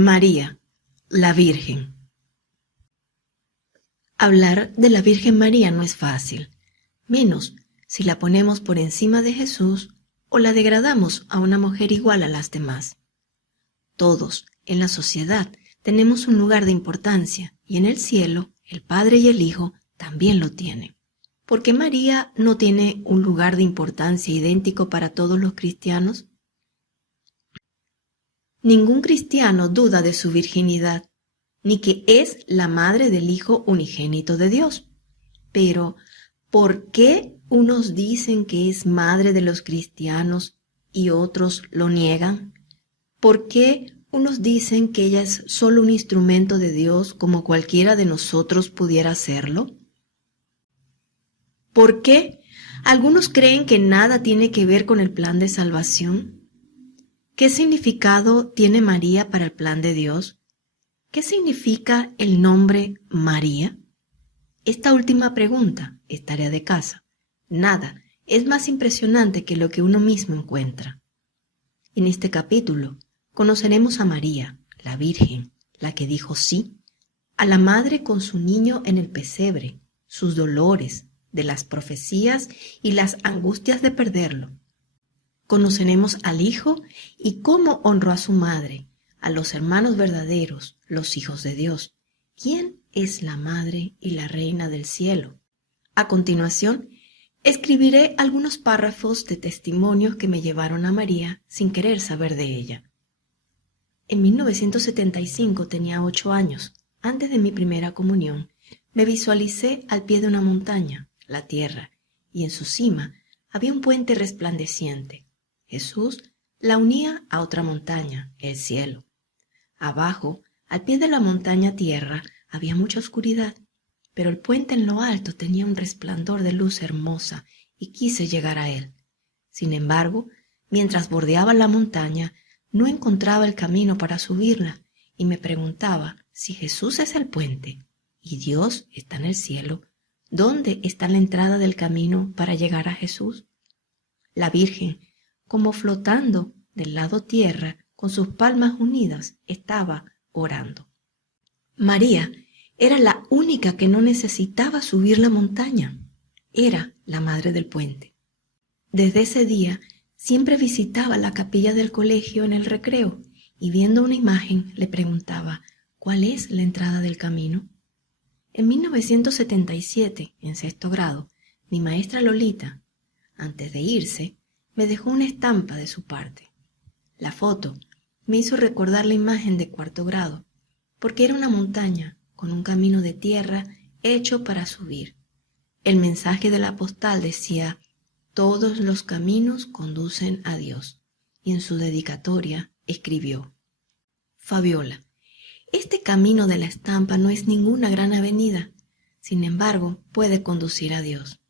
María, la Virgen. Hablar de la Virgen María no es fácil, menos si la ponemos por encima de Jesús o la degradamos a una mujer igual a las demás. Todos, en la sociedad, tenemos un lugar de importancia y en el cielo, el Padre y el Hijo también lo tienen. ¿Por qué María no tiene un lugar de importancia idéntico para todos los cristianos? Ningún cristiano duda de su virginidad, ni que es la madre del Hijo unigénito de Dios. Pero, ¿por qué unos dicen que es madre de los cristianos y otros lo niegan? ¿Por qué unos dicen que ella es solo un instrumento de Dios como cualquiera de nosotros pudiera serlo? ¿Por qué algunos creen que nada tiene que ver con el plan de salvación? ¿Qué significado tiene María para el plan de Dios? ¿Qué significa el nombre María? Esta última pregunta es tarea de casa. Nada es más impresionante que lo que uno mismo encuentra. En este capítulo conoceremos a María, la Virgen, la que dijo sí, a la madre con su niño en el pesebre, sus dolores, de las profecías y las angustias de perderlo. Conoceremos al Hijo y cómo honró a su madre, a los hermanos verdaderos, los hijos de Dios. ¿Quién es la Madre y la Reina del Cielo? A continuación, escribiré algunos párrafos de testimonios que me llevaron a María sin querer saber de ella. En 1975 tenía 8 años. Antes de mi primera comunión, me visualicé al pie de una montaña, la tierra, y en su cima había un puente resplandeciente. Jesús la unía a otra montaña, el cielo. Abajo, al pie de la montaña tierra, había mucha oscuridad, pero el puente en lo alto tenía un resplandor de luz hermosa y quise llegar a él. Sin embargo, mientras bordeaba la montaña, no encontraba el camino para subirla y me preguntaba, si Jesús es el puente y Dios está en el cielo, ¿dónde está la entrada del camino para llegar a Jesús? La Virgen, como flotando del lado tierra, con sus palmas unidas, estaba orando. María era la única que no necesitaba subir la montaña. Era la madre del puente. Desde ese día, siempre visitaba la capilla del colegio en el recreo y viendo una imagen le preguntaba, ¿cuál es la entrada del camino? En 1977, en 6º grado, mi maestra Lolita, antes de irse, me dejó una estampa de su parte. La foto me hizo recordar la imagen de 4º grado, porque era una montaña con un camino de tierra hecho para subir. El mensaje de la postal decía, todos los caminos conducen a Dios, y en su dedicatoria escribió, Fabiola, este camino de la estampa no es ninguna gran avenida, sin embargo puede conducir a Dios.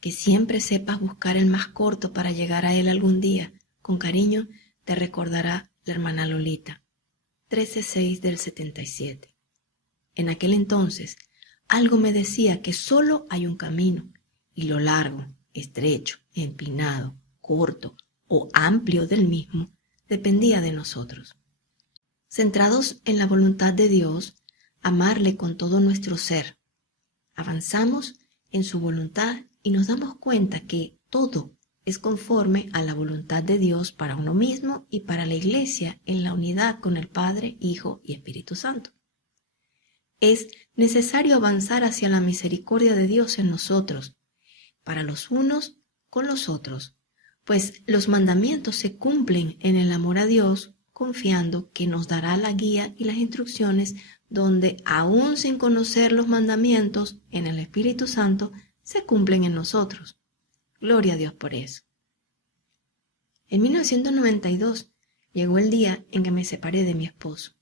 Que siempre sepas buscar el más corto para llegar a Él algún día. Con cariño te recordará la hermana Lolita. 13/6 del 77. En aquel entonces, algo me decía que solo hay un camino, y lo largo, estrecho, empinado, corto o amplio del mismo dependía de nosotros. Centrados en la voluntad de Dios, amarle con todo nuestro ser, avanzamos en su voluntad y nos damos cuenta que todo es conforme a la voluntad de Dios para uno mismo y para la Iglesia en la unidad con el Padre, Hijo y Espíritu Santo. Es necesario avanzar hacia la misericordia de Dios en nosotros, para los unos con los otros, pues los mandamientos se cumplen en el amor a Dios, confiando que nos dará la guía y las instrucciones donde, aún sin conocer los mandamientos, en el Espíritu Santo, se cumplen en nosotros. Gloria a Dios por eso. En 1992 llegó el día en que me separé de mi esposo.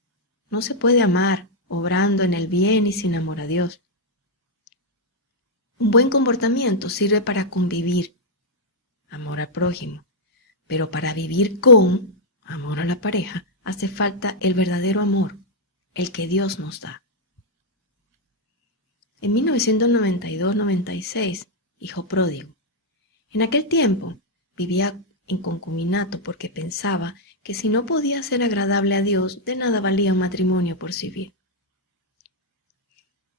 No se puede amar obrando en el bien y sin amor a Dios. Un buen comportamiento sirve para convivir, amor al prójimo, pero para vivir con amor a la pareja hace falta el verdadero amor, el que Dios nos da. En 1992-96, hijo pródigo. En aquel tiempo vivía en concubinato porque pensaba que si no podía ser agradable a Dios, de nada valía un matrimonio por civil.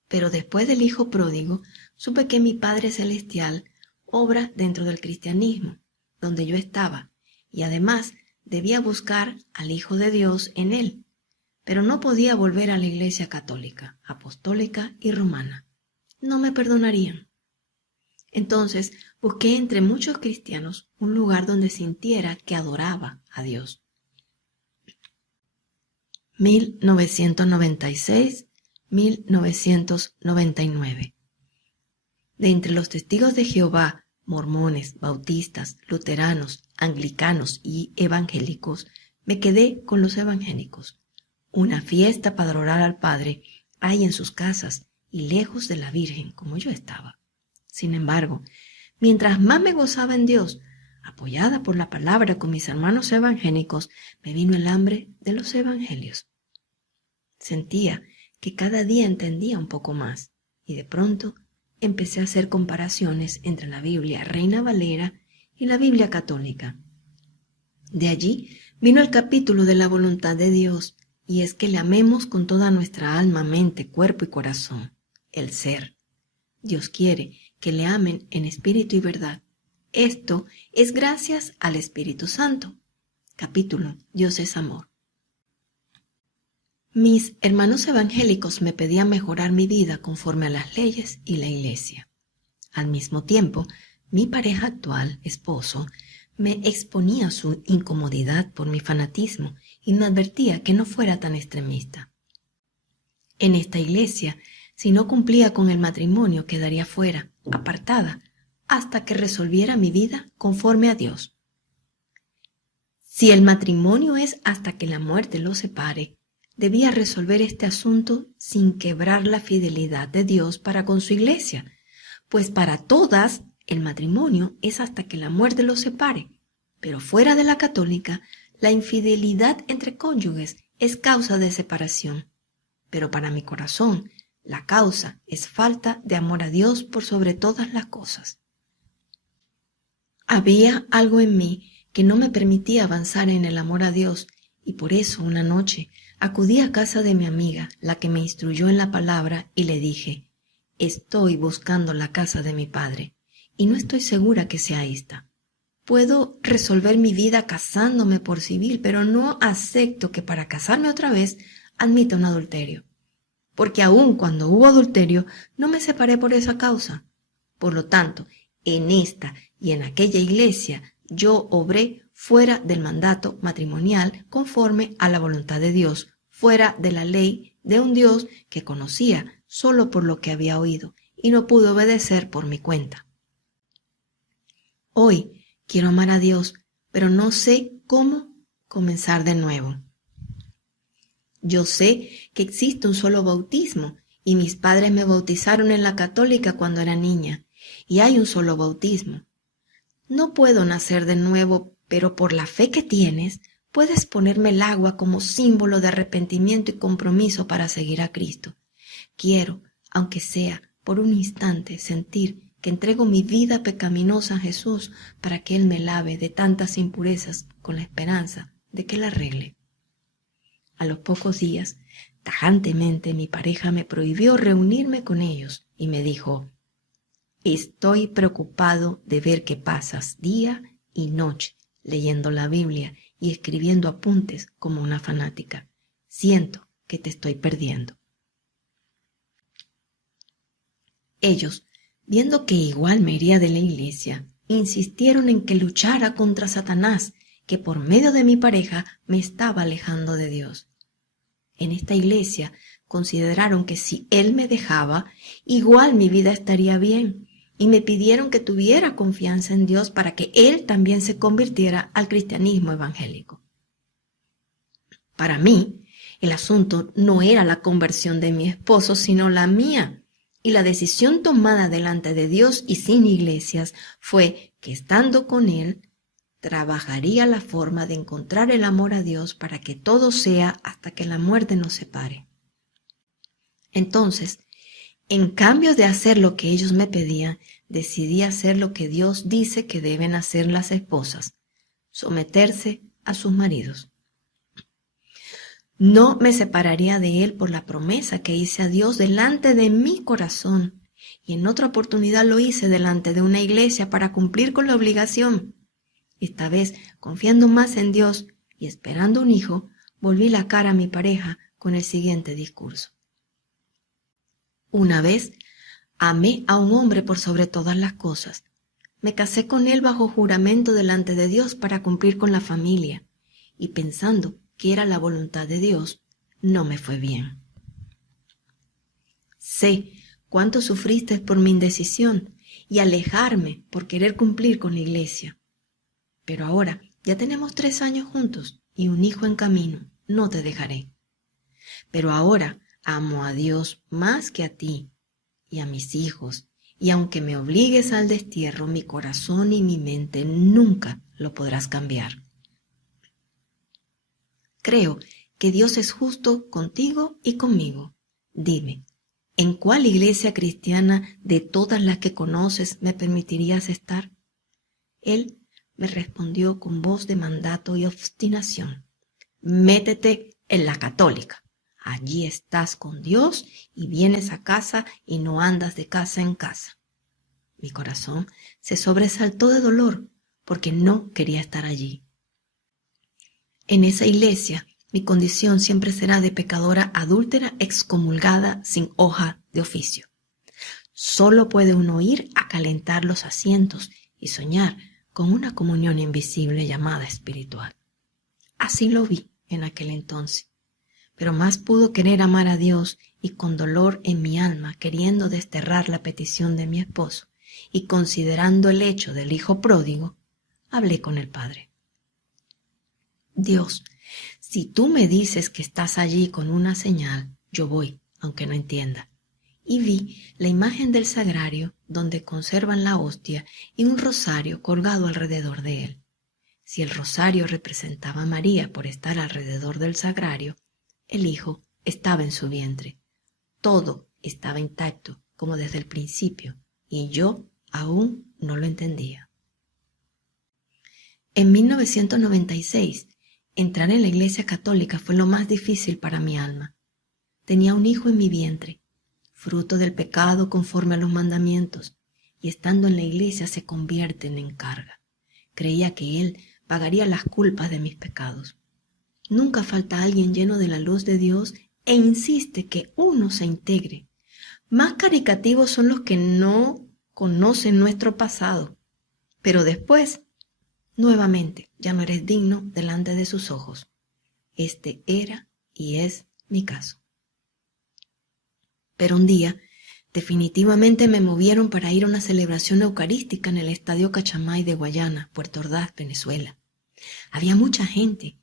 Pero después del hijo pródigo, supe que mi Padre Celestial obra dentro del cristianismo, donde yo estaba, y además debía buscar al Hijo de Dios en él, pero no podía volver a la Iglesia católica, apostólica y romana. No me perdonarían. Entonces busqué entre muchos cristianos un lugar donde sintiera que adoraba a Dios. 1996-1999. De entre los testigos de Jehová, mormones, bautistas, luteranos, anglicanos y evangélicos, me quedé con los evangélicos. Una fiesta para adorar al Padre hay en sus casas y lejos de la Virgen, como yo estaba. Sin embargo, mientras más me gozaba en Dios, apoyada por la palabra con mis hermanos evangélicos, me vino el hambre de los evangelios. Sentía que cada día entendía un poco más y de pronto empecé a hacer comparaciones entre la Biblia Reina Valera y la Biblia católica. De allí vino el capítulo de la voluntad de Dios, y es que le amemos con toda nuestra alma, mente, cuerpo y corazón, el ser. Dios quiere que le amen en espíritu y verdad. Esto es gracias al Espíritu Santo. Capítulo Dios es amor. Mis hermanos evangélicos me pedían mejorar mi vida conforme a las leyes y la iglesia. Al mismo tiempo, mi pareja actual, esposo, me exponía su incomodidad por mi fanatismo y me advertía que no fuera tan extremista. En esta iglesia, si no cumplía con el matrimonio, quedaría fuera, apartada, hasta que resolviera mi vida conforme a Dios. Si el matrimonio es hasta que la muerte los separe, debía resolver este asunto sin quebrar la fidelidad de Dios para con su iglesia, pues para todas el matrimonio es hasta que la muerte los separe, pero fuera de la católica, la infidelidad entre cónyuges es causa de separación. Pero para mi corazón, la causa es falta de amor a Dios por sobre todas las cosas. Había algo en mí que no me permitía avanzar en el amor a Dios, y por eso una noche acudí a casa de mi amiga, la que me instruyó en la palabra, y le dije: estoy buscando la casa de mi padre, y no estoy segura que sea esta. Puedo resolver mi vida casándome por civil, pero no acepto que para casarme otra vez admita un adulterio. Porque aun cuando hubo adulterio, no me separé por esa causa. Por lo tanto, en esta y en aquella iglesia, yo obré fuera del mandato matrimonial conforme a la voluntad de Dios, fuera de la ley de un Dios que conocía solo por lo que había oído y no pude obedecer por mi cuenta. Hoy quiero amar a Dios, pero no sé cómo comenzar de nuevo. Yo sé que existe un solo bautismo y mis padres me bautizaron en la católica cuando era niña y hay un solo bautismo. No puedo nacer de nuevo, pero por la fe que tienes, puedes ponerme el agua como símbolo de arrepentimiento y compromiso para seguir a Cristo. Quiero, aunque sea por un instante, sentir que entrego mi vida pecaminosa a Jesús para que Él me lave de tantas impurezas con la esperanza de que la arregle. A los pocos días, tajantemente mi pareja me prohibió reunirme con ellos y me dijo: estoy preocupado de ver que pasas día y noche leyendo la Biblia y escribiendo apuntes como una fanática. Siento que te estoy perdiendo. Ellos, viendo que igual me iría de la iglesia, insistieron en que luchara contra Satanás, que por medio de mi pareja me estaba alejando de Dios. En esta iglesia consideraron que si él me dejaba, igual mi vida estaría bien, y me pidieron que tuviera confianza en Dios para que él también se convirtiera al cristianismo evangélico. Para mí, el asunto no era la conversión de mi esposo, sino la mía. Y la decisión tomada delante de Dios y sin iglesias fue que, estando con Él, trabajaría la forma de encontrar el amor a Dios para que todo sea hasta que la muerte nos separe. Entonces, en cambio de hacer lo que ellos me pedían, decidí hacer lo que Dios dice que deben hacer las esposas: someterse a sus maridos. No me separaría de él por la promesa que hice a Dios delante de mi corazón, y en otra oportunidad lo hice delante de una iglesia para cumplir con la obligación. Esta vez, confiando más en Dios y esperando un hijo, volví la cara a mi pareja con el siguiente discurso. Una vez, amé a un hombre por sobre todas las cosas. Me casé con él bajo juramento delante de Dios para cumplir con la familia, y pensando que era la voluntad de Dios, no me fue bien. Sé cuánto sufriste por mi indecisión y alejarme por querer cumplir con la iglesia. Pero ahora ya tenemos 3 años juntos y un hijo en camino. No te dejaré. Pero ahora amo a Dios más que a ti y a mis hijos, y aunque me obligues al destierro, mi corazón y mi mente nunca lo podrás cambiar. Creo que Dios es justo contigo y conmigo. Dime, ¿en cuál iglesia cristiana de todas las que conoces me permitirías estar? Él me respondió con voz de mandato y obstinación. Métete en la católica. Allí estás con Dios y vienes a casa y no andas de casa en casa. Mi corazón se sobresaltó de dolor porque no quería estar allí. En esa iglesia, mi condición siempre será de pecadora adúltera excomulgada sin hoja de oficio. Solo puede uno ir a calentar los asientos y soñar con una comunión invisible llamada espiritual. Así lo vi en aquel entonces. Pero más pudo querer amar a Dios y con dolor en mi alma, queriendo desterrar la petición de mi esposo y considerando el hecho del hijo pródigo, hablé con el Padre. Dios, si tú me dices que estás allí con una señal, yo voy, aunque no entienda. Y vi la imagen del sagrario donde conservan la hostia y un rosario colgado alrededor de él. Si el rosario representaba a María por estar alrededor del sagrario, el hijo estaba en su vientre. Todo estaba intacto, como desde el principio, y yo aún no lo entendía. En 1996, entrar en la Iglesia Católica fue lo más difícil para mi alma. Tenía un hijo en mi vientre, fruto del pecado conforme a los mandamientos, y estando en la iglesia se convierten en carga. Creía que él pagaría las culpas de mis pecados. Nunca falta alguien lleno de la luz de Dios e insiste que uno se integre. Más caricativos son los que no conocen nuestro pasado, pero después, nuevamente, ya no eres digno delante de sus ojos. Este era y es mi caso. Pero un día, definitivamente me movieron para ir a una celebración eucarística en el Estadio Cachamay de Guayana, Puerto Ordaz, Venezuela. Había mucha gente,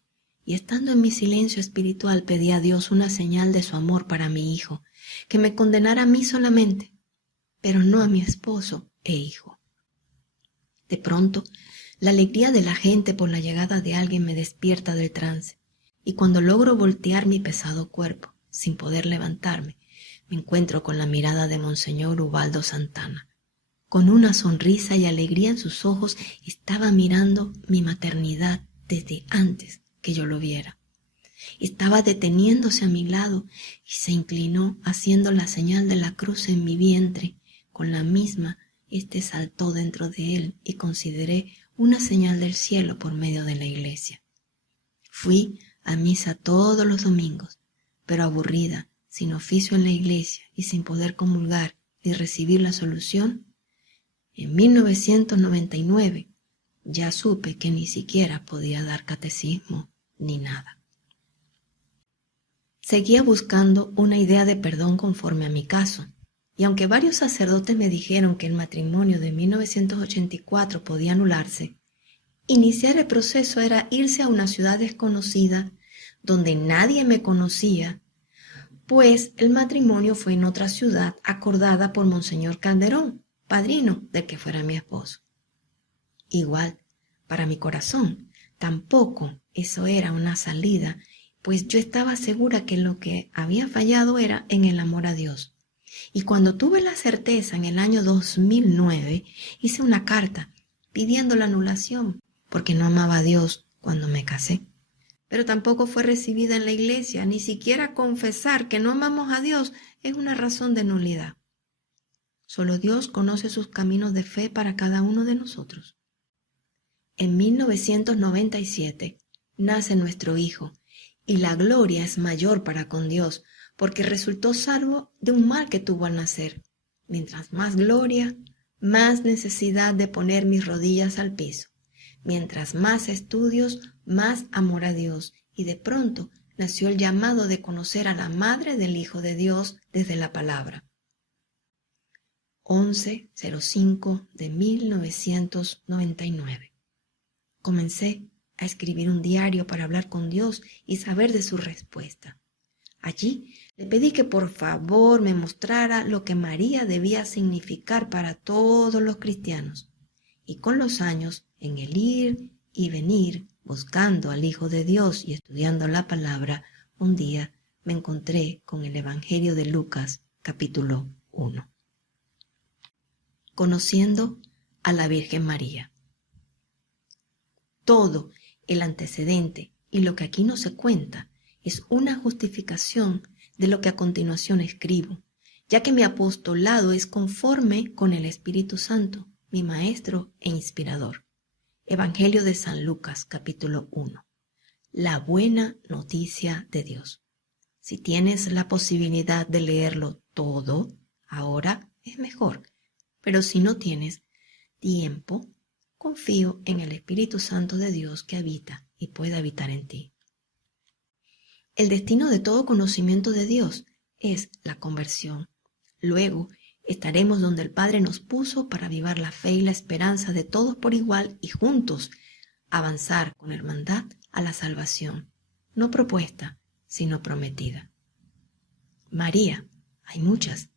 y estando en mi silencio espiritual pedí a Dios una señal de su amor para mi hijo, que me condenara a mí solamente, pero no a mi esposo e hijo. De pronto, la alegría de la gente por la llegada de alguien me despierta del trance, y cuando logro voltear mi pesado cuerpo, sin poder levantarme, me encuentro con la mirada de Monseñor Ubaldo Santana. Con una sonrisa y alegría en sus ojos estaba mirando mi maternidad desde antes que yo lo viera. Estaba deteniéndose a mi lado y se inclinó haciendo la señal de la cruz en mi vientre. Con la misma, saltó dentro de él y consideré una señal del cielo por medio de la iglesia. Fui a misa todos los domingos, pero aburrida, sin oficio en la iglesia y sin poder comulgar ni recibir la absolución. En 1999 ya supe que ni siquiera podía dar catecismo ni nada. Seguía buscando una idea de perdón conforme a mi caso, y aunque varios sacerdotes me dijeron que el matrimonio de 1984 podía anularse, iniciar el proceso era irse a una ciudad desconocida donde nadie me conocía, pues el matrimonio fue en otra ciudad acordada por Monseñor Calderón, padrino del que fuera mi esposo. Igual, para mi corazón, tampoco eso era una salida, pues yo estaba segura que lo que había fallado era en el amor a Dios. Y cuando tuve la certeza en el año 2009, hice una carta pidiendo la anulación, porque no amaba a Dios cuando me casé. Pero tampoco fue recibida en la iglesia. Ni siquiera confesar que no amamos a Dios es una razón de nulidad. Solo Dios conoce sus caminos de fe para cada uno de nosotros. En 1997 nace nuestro hijo, y la gloria es mayor para con Dios, porque resultó salvo de un mal que tuvo al nacer. Mientras más gloria, más necesidad de poner mis rodillas al piso. Mientras más estudios, más amor a Dios. Y de pronto nació el llamado de conocer a la madre del Hijo de Dios desde la palabra. 11/05 de 1999. Comencé a escribir un diario para hablar con Dios y saber de su respuesta. Allí le pedí que por favor me mostrara lo que María debía significar para todos los cristianos. Y con los años, en el ir y venir, buscando al Hijo de Dios y estudiando la palabra, un día me encontré con el Evangelio de Lucas, capítulo 1. Conociendo a la Virgen María. Todo el antecedente y lo que aquí no se cuenta es una justificación de lo que a continuación escribo, ya que mi apostolado es conforme con el Espíritu Santo, mi maestro e inspirador. Evangelio de San Lucas, capítulo 1. La buena noticia de Dios. Si tienes la posibilidad de leerlo todo, ahora es mejor. Pero si no tienes tiempo, confío en el Espíritu Santo de Dios que habita y puede habitar en ti. El destino de todo conocimiento de Dios es la conversión. Luego estaremos donde el Padre nos puso para avivar la fe y la esperanza de todos por igual y juntos avanzar con hermandad a la salvación, no propuesta, sino prometida. María, hay muchas,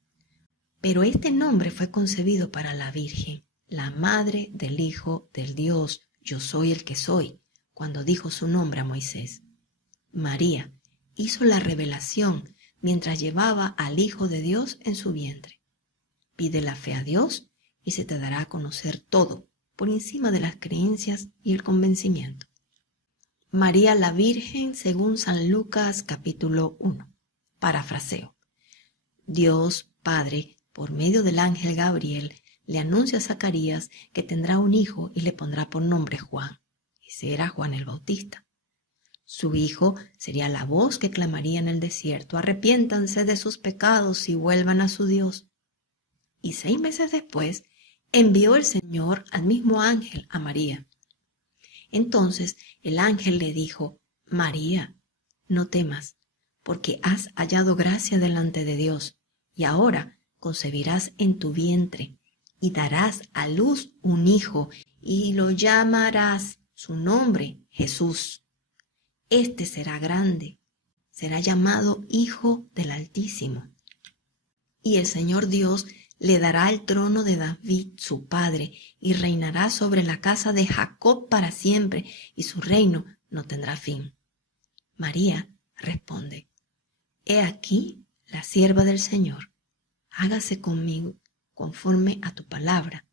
pero este nombre fue concebido para la Virgen, la madre del Hijo del Dios, yo soy el que soy, cuando dijo su nombre a Moisés. María hizo la revelación mientras llevaba al Hijo de Dios en su vientre. Pide la fe a Dios y se te dará a conocer todo, por encima de las creencias y el convencimiento. María la Virgen según San Lucas capítulo 1. Parafraseo. Dios Padre, por medio del ángel Gabriel, le anuncia a Zacarías que tendrá un hijo y le pondrá por nombre Juan. Ese era Juan el Bautista. Su hijo sería la voz que clamaría en el desierto: arrepiéntanse de sus pecados y vuelvan a su Dios. Y 6 meses después envió el Señor al mismo ángel a María. Entonces el ángel le dijo: María, no temas, porque has hallado gracia delante de Dios, y ahora concebirás en tu vientre, y darás a luz un hijo, y lo llamarás su nombre Jesús. Este será grande, será llamado Hijo del Altísimo. Y el Señor Dios le dará el trono de David, su padre, y reinará sobre la casa de Jacob para siempre, y su reino no tendrá fin. María responde: He aquí la sierva del Señor, hágase conmigo conforme a tu palabra.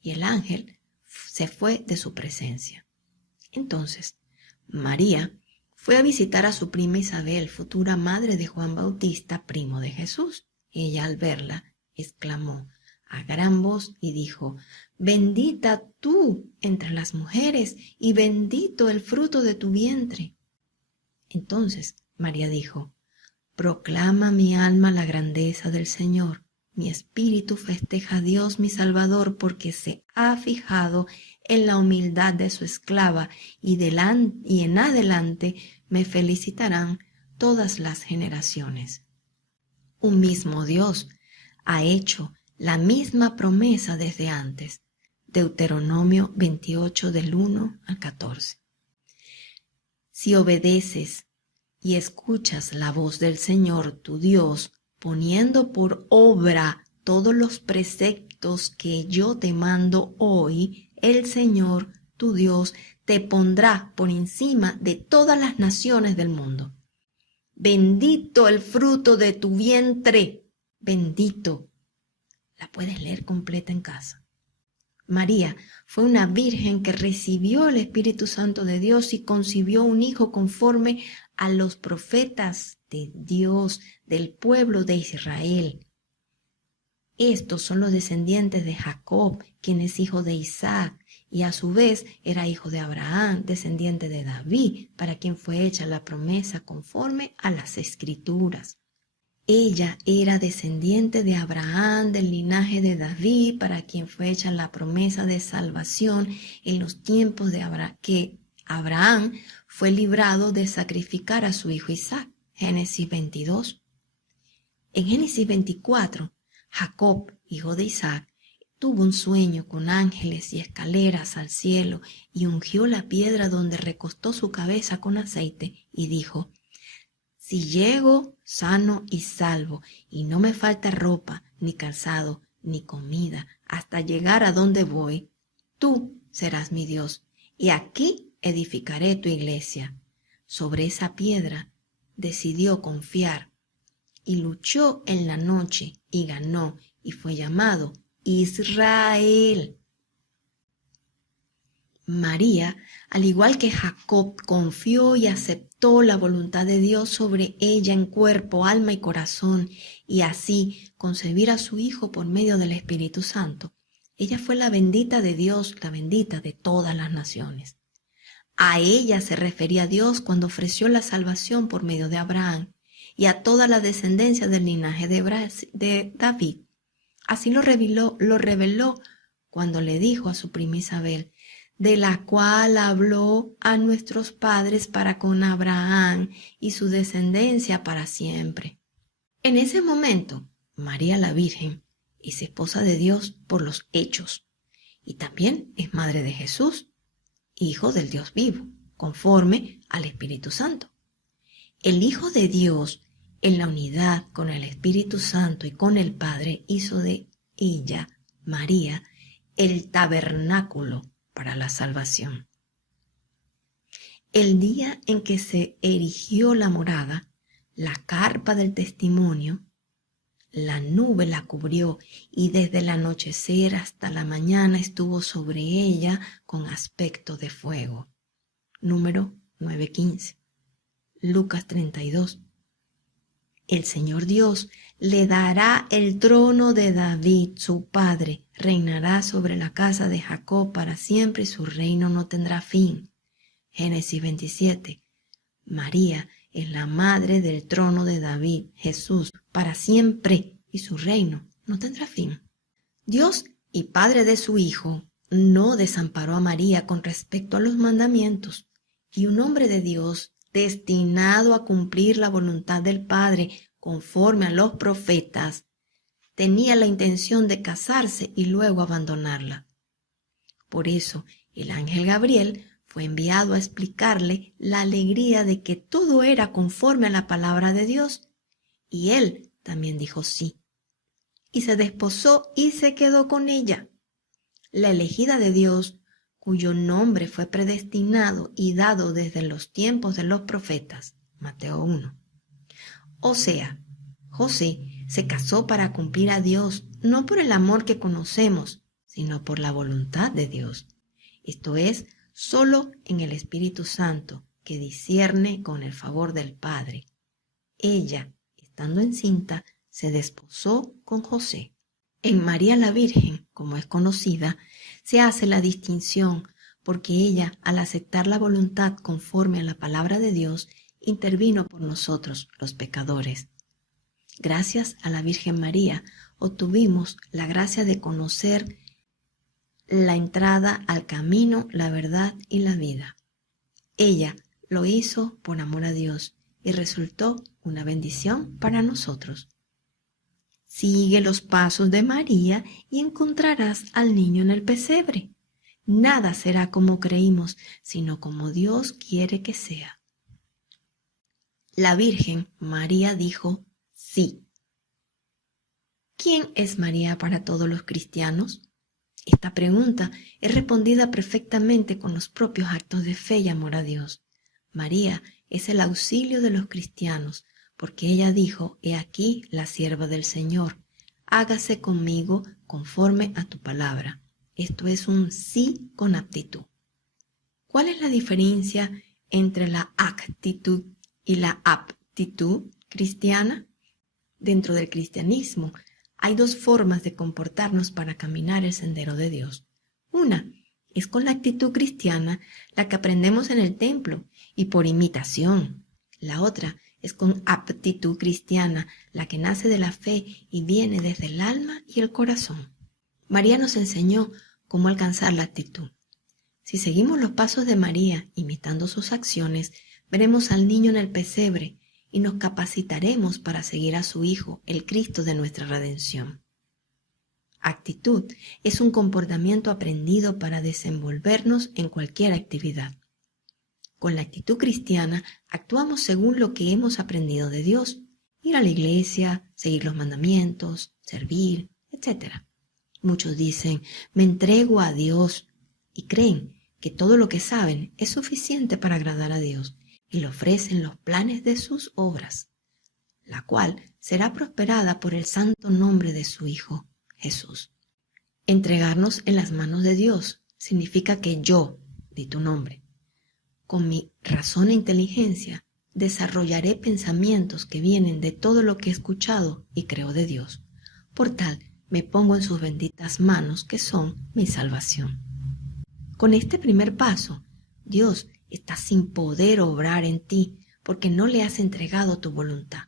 Y el ángel se fue de su presencia. Entonces María fue a visitar a su prima Isabel, futura madre de Juan Bautista, primo de Jesús. Ella, al verla, exclamó a gran voz y dijo: Bendita tú entre las mujeres, y bendito el fruto de tu vientre. Entonces María dijo: Proclama mi alma la grandeza del Señor. Mi espíritu festeja a Dios mi Salvador, porque se ha fijado en la humildad de su esclava, y en adelante me felicitarán todas las generaciones. Un mismo Dios ha hecho la misma promesa desde antes. Deuteronomio 28 del 1 al 14. Si obedeces y escuchas la voz del Señor tu Dios, poniendo por obra todos los preceptos que yo te mando hoy, el Señor tu Dios te pondrá por encima de todas las naciones del mundo. Bendito el fruto de tu vientre, bendito. La puedes leer completa en casa. María fue una virgen que recibió el Espíritu Santo de Dios y concibió un hijo conforme a los profetas de Dios, del pueblo de Israel. Estos son los descendientes de Jacob, quien es hijo de Isaac, y a su vez era hijo de Abraham, descendiente de David, para quien fue hecha la promesa conforme a las Escrituras. Ella era descendiente de Abraham, del linaje de David, para quien fue hecha la promesa de salvación en los tiempos de que Abraham fue librado de sacrificar a su hijo Isaac. Génesis 22. En Génesis 24, Jacob, hijo de Isaac, tuvo un sueño con ángeles y escaleras al cielo y ungió la piedra donde recostó su cabeza con aceite y dijo: si llego sano y salvo y no me falta ropa, ni calzado, ni comida, hasta llegar a donde voy, tú serás mi Dios, y aquí edificaré tu iglesia. Sobre esa piedra decidió confiar, y luchó en la noche, y ganó, y fue llamado Israel. María, al igual que Jacob, confió y aceptó la voluntad de Dios sobre ella en cuerpo, alma y corazón, y así concebir a su Hijo por medio del Espíritu Santo. Ella fue la bendita de Dios, la bendita de todas las naciones. A ella se refería Dios cuando ofreció la salvación por medio de Abraham y a toda la descendencia del linaje de David. Así lo reveló cuando le dijo a su prima Isabel: de la cual habló a nuestros padres para con Abraham y su descendencia para siempre. En ese momento, María la Virgen es esposa de Dios por los hechos y también es madre de Jesús, hijo del Dios vivo, conforme al Espíritu Santo. El Hijo de Dios, en la unidad con el Espíritu Santo y con el Padre, hizo de ella, María, el tabernáculo para la salvación. El día en que se erigió la morada, la carpa del testimonio, la nube la cubrió y desde el anochecer hasta la mañana estuvo sobre ella con aspecto de fuego. Número 9:15. Lucas 32. El Señor Dios le dará el trono de David, su padre, reinará sobre la casa de Jacob para siempre y su reino no tendrá fin. Génesis 27. María es la madre del trono de David, Jesús, para siempre y su reino no tendrá fin. Dios y Padre de su Hijo no desamparó a María con respecto a los mandamientos, y un hombre de Dios destinado a cumplir la voluntad del Padre conforme a los profetas, tenía la intención de casarse y luego abandonarla. Por eso el ángel Gabriel fue enviado a explicarle la alegría de que todo era conforme a la palabra de Dios, y él también dijo sí, y se desposó y se quedó con ella, la elegida de Dios, cuyo nombre fue predestinado y dado desde los tiempos de los profetas. Mateo 1. O sea, José se casó para cumplir a Dios, no por el amor que conocemos, sino por la voluntad de Dios. Esto es, solo en el Espíritu Santo, que discierne con el favor del Padre. Ella, estando encinta, se desposó con José. En María la Virgen, como es conocida, se hace la distinción porque ella, al aceptar la voluntad conforme a la palabra de Dios, intervino por nosotros, los pecadores. Gracias a la Virgen María, obtuvimos la gracia de conocer la entrada al camino, la verdad y la vida. Ella lo hizo por amor a Dios y resultó una bendición para nosotros. Sigue los pasos de María y encontrarás al niño en el pesebre. Nada será como creímos, sino como Dios quiere que sea. La Virgen María dijo sí. ¿Quién es María para todos los cristianos? Esta pregunta es respondida perfectamente con los propios actos de fe y amor a Dios. María es el auxilio de los cristianos, porque ella dijo: he aquí la sierva del Señor, hágase conmigo conforme a tu palabra. Esto es un sí con aptitud. ¿Cuál es la diferencia entre la actitud y la aptitud cristiana? Dentro del cristianismo hay dos formas de comportarnos para caminar el sendero de Dios. Una es con la actitud cristiana, la que aprendemos en el templo y por imitación. La otra es con aptitud cristiana, la que nace de la fe y viene desde el alma y el corazón. María nos enseñó cómo alcanzar la actitud. Si seguimos los pasos de María, imitando sus acciones, veremos al niño en el pesebre y nos capacitaremos para seguir a su Hijo, el Cristo de nuestra redención. Actitud es un comportamiento aprendido para desenvolvernos en cualquier actividad. Con la actitud cristiana actuamos según lo que hemos aprendido de Dios: ir a la iglesia, seguir los mandamientos, servir, etc. Muchos dicen, me entrego a Dios, y creen que todo lo que saben es suficiente para agradar a Dios, y le ofrecen los planes de sus obras, la cual será prosperada por el santo nombre de su Hijo, Jesús. Entregarnos en las manos de Dios significa que yo, di tu nombre, con mi razón e inteligencia, desarrollaré pensamientos que vienen de todo lo que he escuchado y creo de Dios. Por tal, me pongo en sus benditas manos, que son mi salvación. Con este primer paso, Dios está sin poder obrar en ti porque no le has entregado tu voluntad.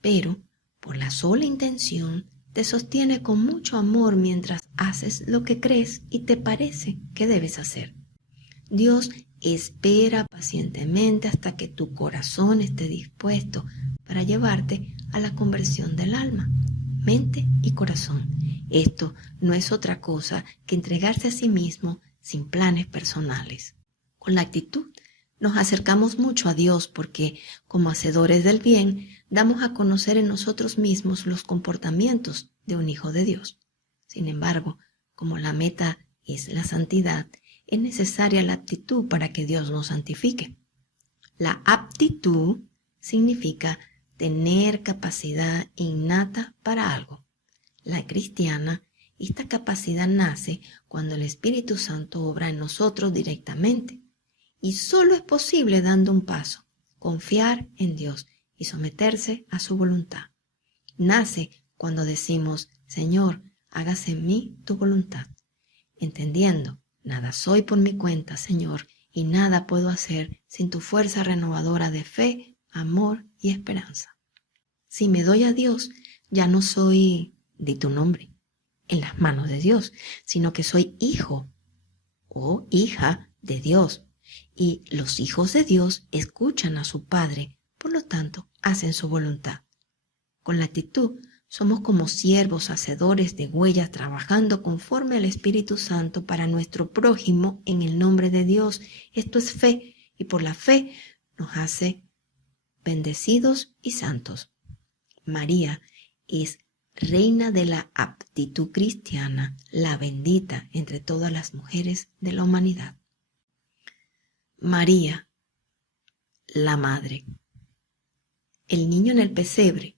Pero, por la sola intención, te sostiene con mucho amor mientras haces lo que crees y te parece que debes hacer. Dios espera pacientemente hasta que tu corazón esté dispuesto para llevarte a la conversión del alma, mente y corazón. Esto no es otra cosa que entregarse a sí mismo sin planes personales. Con la actitud nos acercamos mucho a Dios porque, como hacedores del bien, damos a conocer en nosotros mismos los comportamientos de un hijo de Dios. Sin embargo, como la meta es la santidad, es necesaria la aptitud para que Dios nos santifique. La aptitud significa tener capacidad innata para algo. La cristiana, esta capacidad nace cuando el Espíritu Santo obra en nosotros directamente. Y solo es posible dando un paso, confiar en Dios y someterse a su voluntad. Nace cuando decimos, Señor, hágase en mí tu voluntad, entendiendo, nada soy por mi cuenta, Señor, y nada puedo hacer sin tu fuerza renovadora de fe, amor y esperanza. Si me doy a Dios, ya no soy, di tu nombre, en las manos de Dios, sino que soy hijo o hija de Dios. Y los hijos de Dios escuchan a su Padre, por lo tanto, hacen su voluntad. Con la actitud, somos como siervos hacedores de huellas trabajando conforme al Espíritu Santo para nuestro prójimo en el nombre de Dios. Esto es fe, y por la fe nos hace bendecidos y santos. María es reina de la aptitud cristiana, la bendita entre todas las mujeres de la humanidad. María, la Madre. El niño en el pesebre,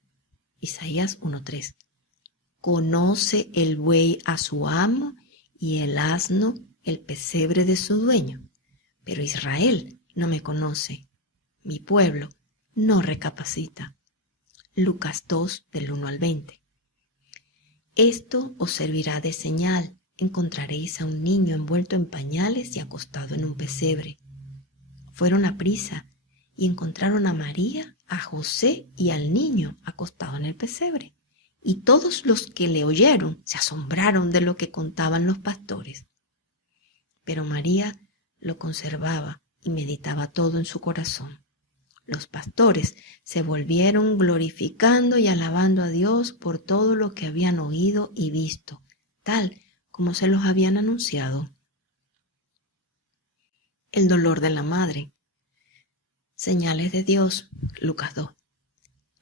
Isaías 1:3. Conoce el buey a su amo y el asno el pesebre de su dueño. Pero Israel no me conoce. Mi pueblo no recapacita. Lucas 2, del 1 al 20. Esto os servirá de señal. Encontraréis a un niño envuelto en pañales y acostado en un pesebre. Fueron a prisa y encontraron a María, a José y al niño acostado en el pesebre. Y todos los que le oyeron se asombraron de lo que contaban los pastores. Pero María lo conservaba y meditaba todo en su corazón. Los pastores se volvieron glorificando y alabando a Dios por todo lo que habían oído y visto, tal como se los habían anunciado. El dolor de la madre. Señales de Dios, Lucas 2.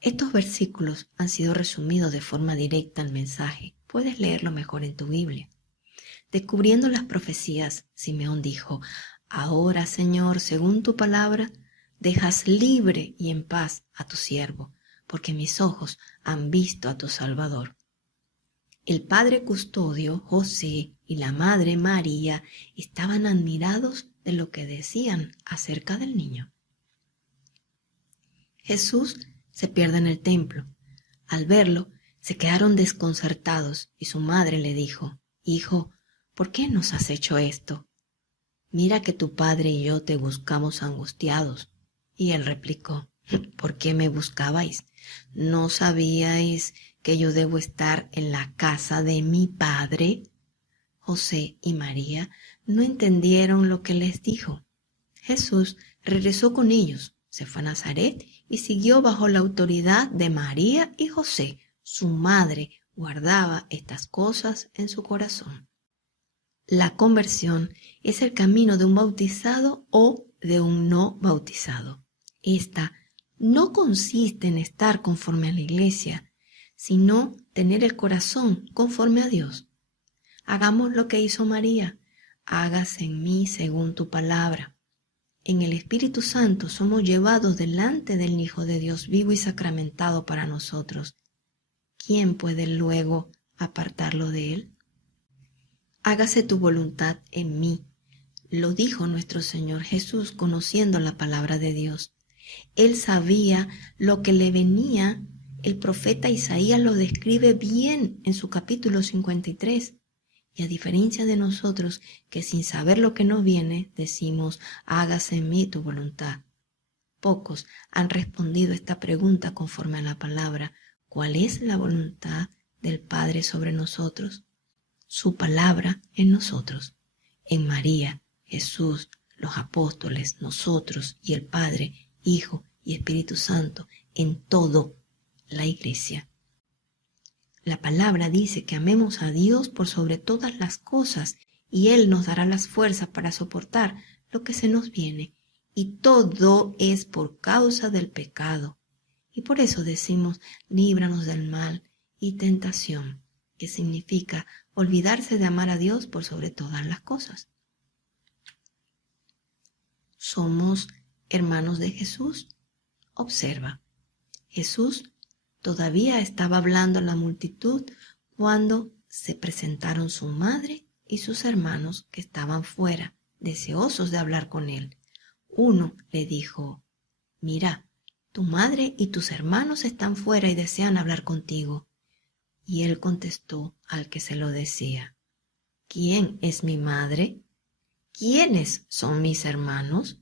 Estos versículos han sido resumidos de forma directa al mensaje. Puedes leerlo mejor en tu Biblia. Descubriendo las profecías, Simeón dijo, ahora, Señor, según tu palabra, dejas libre y en paz a tu siervo, porque mis ojos han visto a tu Salvador. El padre custodio, José, y la madre María estaban admirados de lo que decían acerca del niño. Jesús se pierde en el templo. Al verlo, se quedaron desconcertados y su madre le dijo: «Hijo, ¿por qué nos has hecho esto? Mira que tu padre y yo te buscamos angustiados». Y él replicó: «¿Por qué me buscabais? ¿No sabíais que yo debo estar en la casa de mi padre?» José y María no entendieron lo que les dijo. Jesús regresó con ellos, se fue a Nazaret y siguió bajo la autoridad de María y José. Su madre guardaba estas cosas en su corazón. La conversión es el camino de un bautizado o de un no bautizado. Esta no consiste en estar conforme a la iglesia, sino tener el corazón conforme a Dios. Hagamos lo que hizo María: hágase en mí según tu palabra. En el Espíritu Santo somos llevados delante del Hijo de Dios vivo y sacramentado para nosotros. ¿Quién puede luego apartarlo de él? Hágase tu voluntad en mí, lo dijo nuestro Señor Jesús conociendo la palabra de Dios. Él sabía lo que le venía. El profeta Isaías lo describe bien en su capítulo 53. Y a diferencia de nosotros, que sin saber lo que nos viene, decimos: hágase en mí tu voluntad. Pocos han respondido esta pregunta conforme a la palabra: ¿cuál es la voluntad del Padre sobre nosotros? Su palabra en nosotros, en María, Jesús, los apóstoles, nosotros y el Padre, Hijo y Espíritu Santo, en todo la Iglesia. La palabra dice que amemos a Dios por sobre todas las cosas y Él nos dará las fuerzas para soportar lo que se nos viene. Y todo es por causa del pecado. Y por eso decimos: líbranos del mal y tentación, que significa olvidarse de amar a Dios por sobre todas las cosas. ¿Somos hermanos de Jesús? Observa, Jesús todavía estaba hablando a la multitud cuando se presentaron su madre y sus hermanos que estaban fuera, deseosos de hablar con él. Uno le dijo: «Mira, tu madre y tus hermanos están fuera y desean hablar contigo». Y él contestó al que se lo decía: «¿Quién es mi madre? ¿Quiénes son mis hermanos?».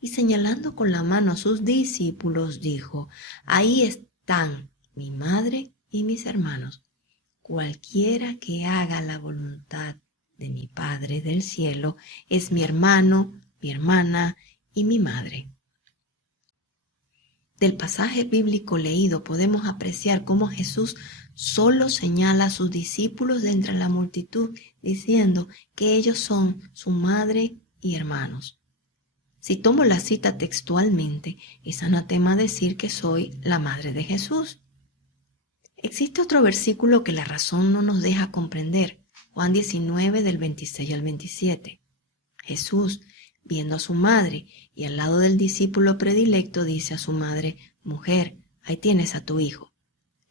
Y señalando con la mano a sus discípulos dijo: «Ahí están mi madre y mis hermanos. Cualquiera que haga la voluntad de mi Padre del cielo es mi hermano, mi hermana y mi madre». Del pasaje bíblico leído podemos apreciar cómo Jesús solo señala a sus discípulos de entre la multitud, diciendo que ellos son su madre y hermanos. Si tomo la cita textualmente, es anatema decir que soy la madre de Jesús. Existe otro versículo que la razón no nos deja comprender, Juan 19 del 26 al 27. Jesús, viendo a su madre y al lado del discípulo predilecto, dice a su madre: «Mujer, ahí tienes a tu hijo».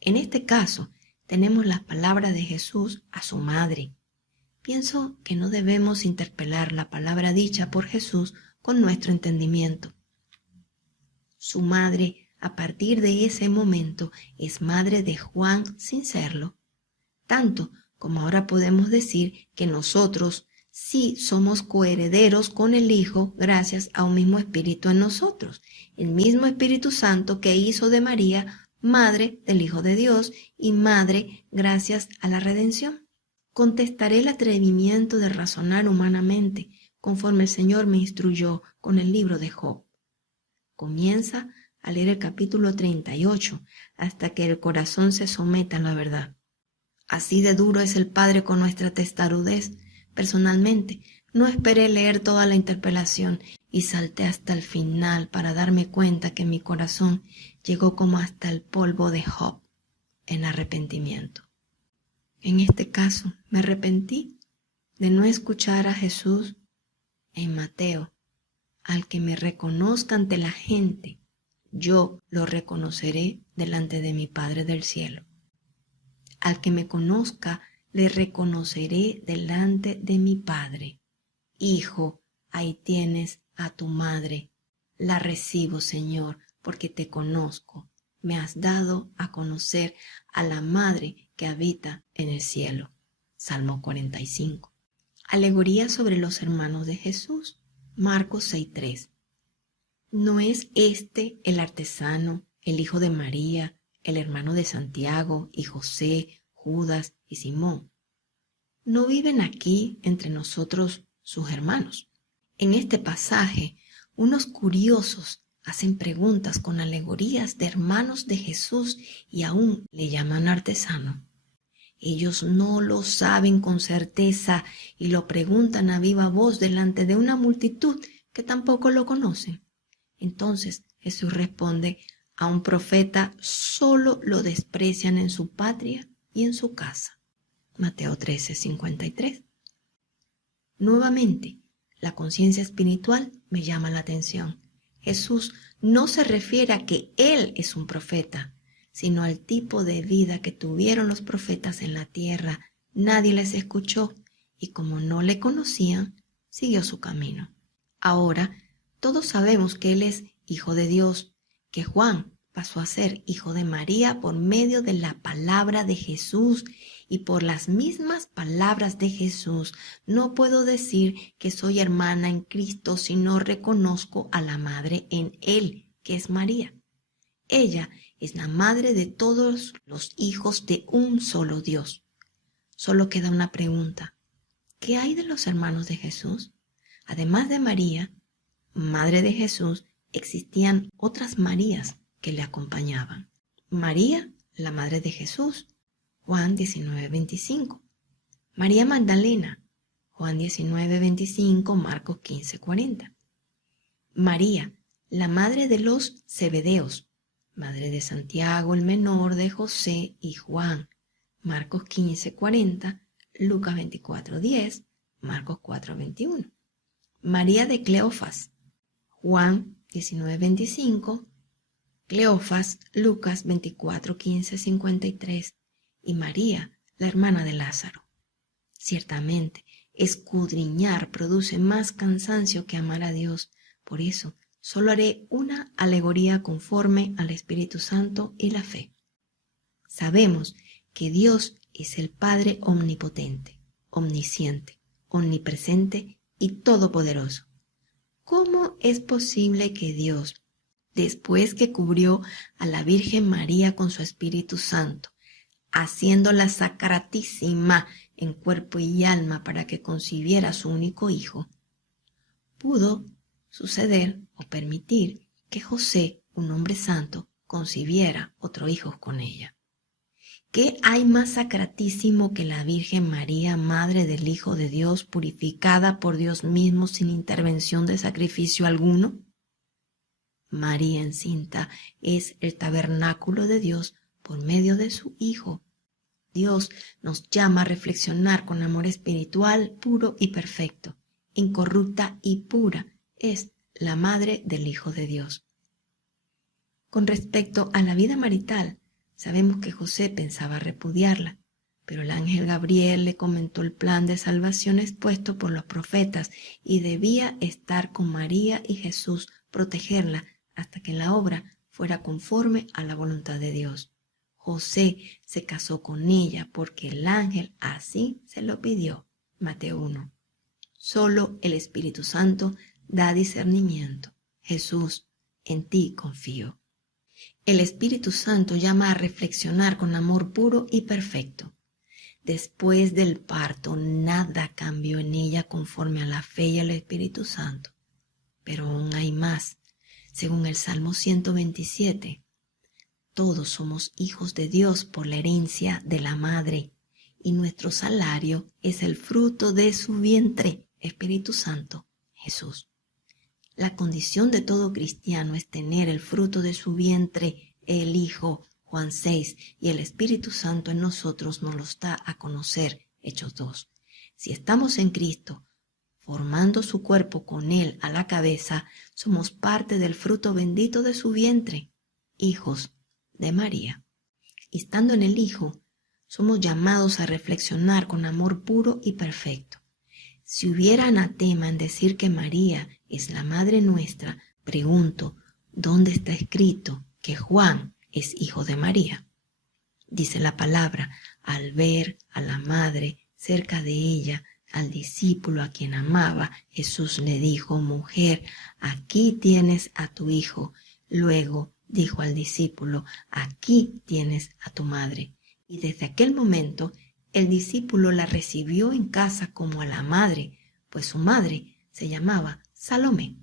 En este caso, tenemos las palabras de Jesús a su madre. Pienso que no debemos interpelar la palabra dicha por Jesús con nuestro entendimiento. Su madre, a partir de ese momento, es madre de Juan sin serlo. Tanto como ahora podemos decir que nosotros sí somos coherederos con el Hijo gracias a un mismo Espíritu en nosotros, el mismo Espíritu Santo que hizo de María madre del Hijo de Dios y madre gracias a la redención. Contestaré el atrevimiento de razonar humanamente, conforme el Señor me instruyó con el libro de Job. Comienza a leer el capítulo 38 hasta que el corazón se someta a la verdad. Así de duro es el Padre con nuestra testarudez. Personalmente, no esperé leer toda la interpelación y salté hasta el final para darme cuenta que mi corazón llegó como hasta el polvo de Job en arrepentimiento. En este caso, me arrepentí de no escuchar a Jesús en Mateo: al que me reconozca ante la gente, yo lo reconoceré delante de mi Padre del cielo. Al que me conozca, le reconoceré delante de mi Padre. Hijo, ahí tienes a tu madre. La recibo, Señor, porque te conozco. Me has dado a conocer a la madre que habita en el cielo. Salmo 45. Alegoría sobre los hermanos de Jesús. Marcos 6:3. ¿No es este el artesano, el hijo de María, el hermano de Santiago y José, Judas y Simón? ¿No viven aquí entre nosotros sus hermanos? En este pasaje, unos curiosos hacen preguntas con alegorías de hermanos de Jesús y aún le llaman artesano. Ellos no lo saben con certeza y lo preguntan a viva voz delante de una multitud que tampoco lo conocen. Entonces Jesús responde: a un profeta solo lo desprecian en su patria y en su casa. Mateo 13:53. Nuevamente, la conciencia espiritual me llama la atención. Jesús no se refiere a que Él es un profeta, sino al tipo de vida que tuvieron los profetas en la tierra. Nadie les escuchó y como no le conocían, siguió su camino. Ahora, todos sabemos que Él es Hijo de Dios, que Juan pasó a ser hijo de María por medio de la palabra de Jesús, y por las mismas palabras de Jesús no puedo decir que soy hermana en Cristo si no reconozco a la madre en Él, que es María. Ella es la madre de todos los hijos de un solo Dios. Solo queda una pregunta: ¿qué hay de los hermanos de Jesús? Además de María, madre de Jesús, existían otras Marías que le acompañaban. María, la madre de Jesús, Juan 19:25. María Magdalena, Juan 19:25, Marcos 15:40. María, la madre de los Zebedeos, madre de Santiago el menor, de José y Juan, Marcos 15:40, Lucas 24:10, Marcos 4:21. María de Cleofas, Juan 19:25, Cleofas, Lucas 24:15-53, y María, la hermana de Lázaro. Ciertamente, escudriñar produce más cansancio que amar a Dios. Por eso, solo haré una alegoría conforme al Espíritu Santo y la fe. Sabemos que Dios es el Padre omnipotente, omnisciente, omnipresente y todopoderoso. ¿Cómo es posible que Dios, después que cubrió a la Virgen María con su Espíritu Santo, haciéndola sacratísima en cuerpo y alma para que concibiera a su único hijo, pudo suceder o permitir que José, un hombre santo, concibiera otro hijo con ella? ¿Qué hay más sacratísimo que la Virgen María, madre del Hijo de Dios, purificada por Dios mismo sin intervención de sacrificio alguno? María encinta es el tabernáculo de Dios por medio de su Hijo. Dios nos llama a reflexionar con amor espiritual puro y perfecto. Incorrupta y pura es la madre del Hijo de Dios. Con respecto a la vida marital, sabemos que José pensaba repudiarla, pero el ángel Gabriel le comentó el plan de salvación expuesto por los profetas y debía estar con María y Jesús, protegerla hasta que la obra fuera conforme a la voluntad de Dios. José se casó con ella porque el ángel así se lo pidió. Mateo 1. Solo el Espíritu Santo da discernimiento. Jesús, en ti confío. El Espíritu Santo llama a reflexionar con amor puro y perfecto. Después del parto, nada cambió en ella conforme a la fe y al Espíritu Santo. Pero aún hay más. Según el Salmo 127, todos somos hijos de Dios por la herencia de la madre, y nuestro salario es el fruto de su vientre, Espíritu Santo, Jesús. La condición de todo cristiano es tener el fruto de su vientre, el Hijo, Juan 6, y el Espíritu Santo en nosotros nos los da a conocer, Hechos 2. Si estamos en Cristo, formando su cuerpo con Él a la cabeza, somos parte del fruto bendito de su vientre, hijos de María. Y estando en el Hijo, somos llamados a reflexionar con amor puro y perfecto. Si hubiera anatema en decir que María es la Madre nuestra, pregunto, ¿dónde está escrito que Juan es hijo de María? Dice la palabra, al ver a la Madre cerca de ella, al discípulo a quien amaba, Jesús le dijo, mujer, aquí tienes a tu hijo. Luego dijo al discípulo, aquí tienes a tu madre. Y desde aquel momento, el discípulo la recibió en casa como a la madre, pues su madre se llamaba Salomé.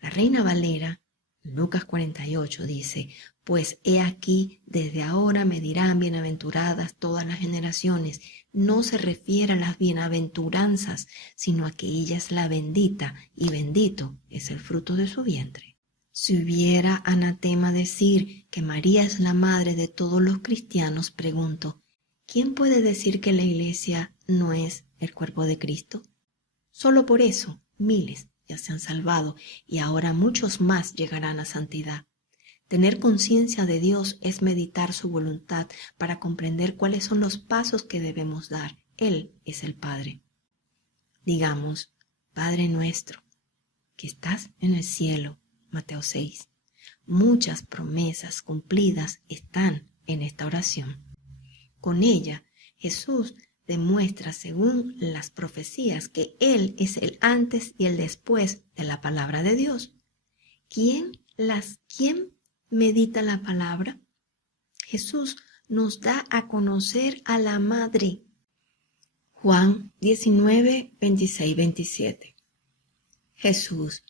La Reina Valera, Lucas 48, dice, pues he aquí, desde ahora me dirán bienaventuradas todas las generaciones. No se refiere a las bienaventuranzas, sino a que ella es la bendita, y bendito es el fruto de su vientre. Si hubiera anatema decir que María es la madre de todos los cristianos, pregunto, ¿quién puede decir que la Iglesia no es el cuerpo de Cristo? Solo por eso, miles ya se han salvado y ahora muchos más llegarán a santidad. Tener conciencia de Dios es meditar su voluntad para comprender cuáles son los pasos que debemos dar. Él es el Padre. Digamos, Padre nuestro, que estás en el cielo, Mateo 6. Muchas promesas cumplidas están en esta oración. Con ella, Jesús demuestra, según las profecías, que Él es el antes y el después de la palabra de Dios. ¿Quién medita la palabra? Jesús nos da a conocer a la Madre. Juan 19, 26, 27. Jesús,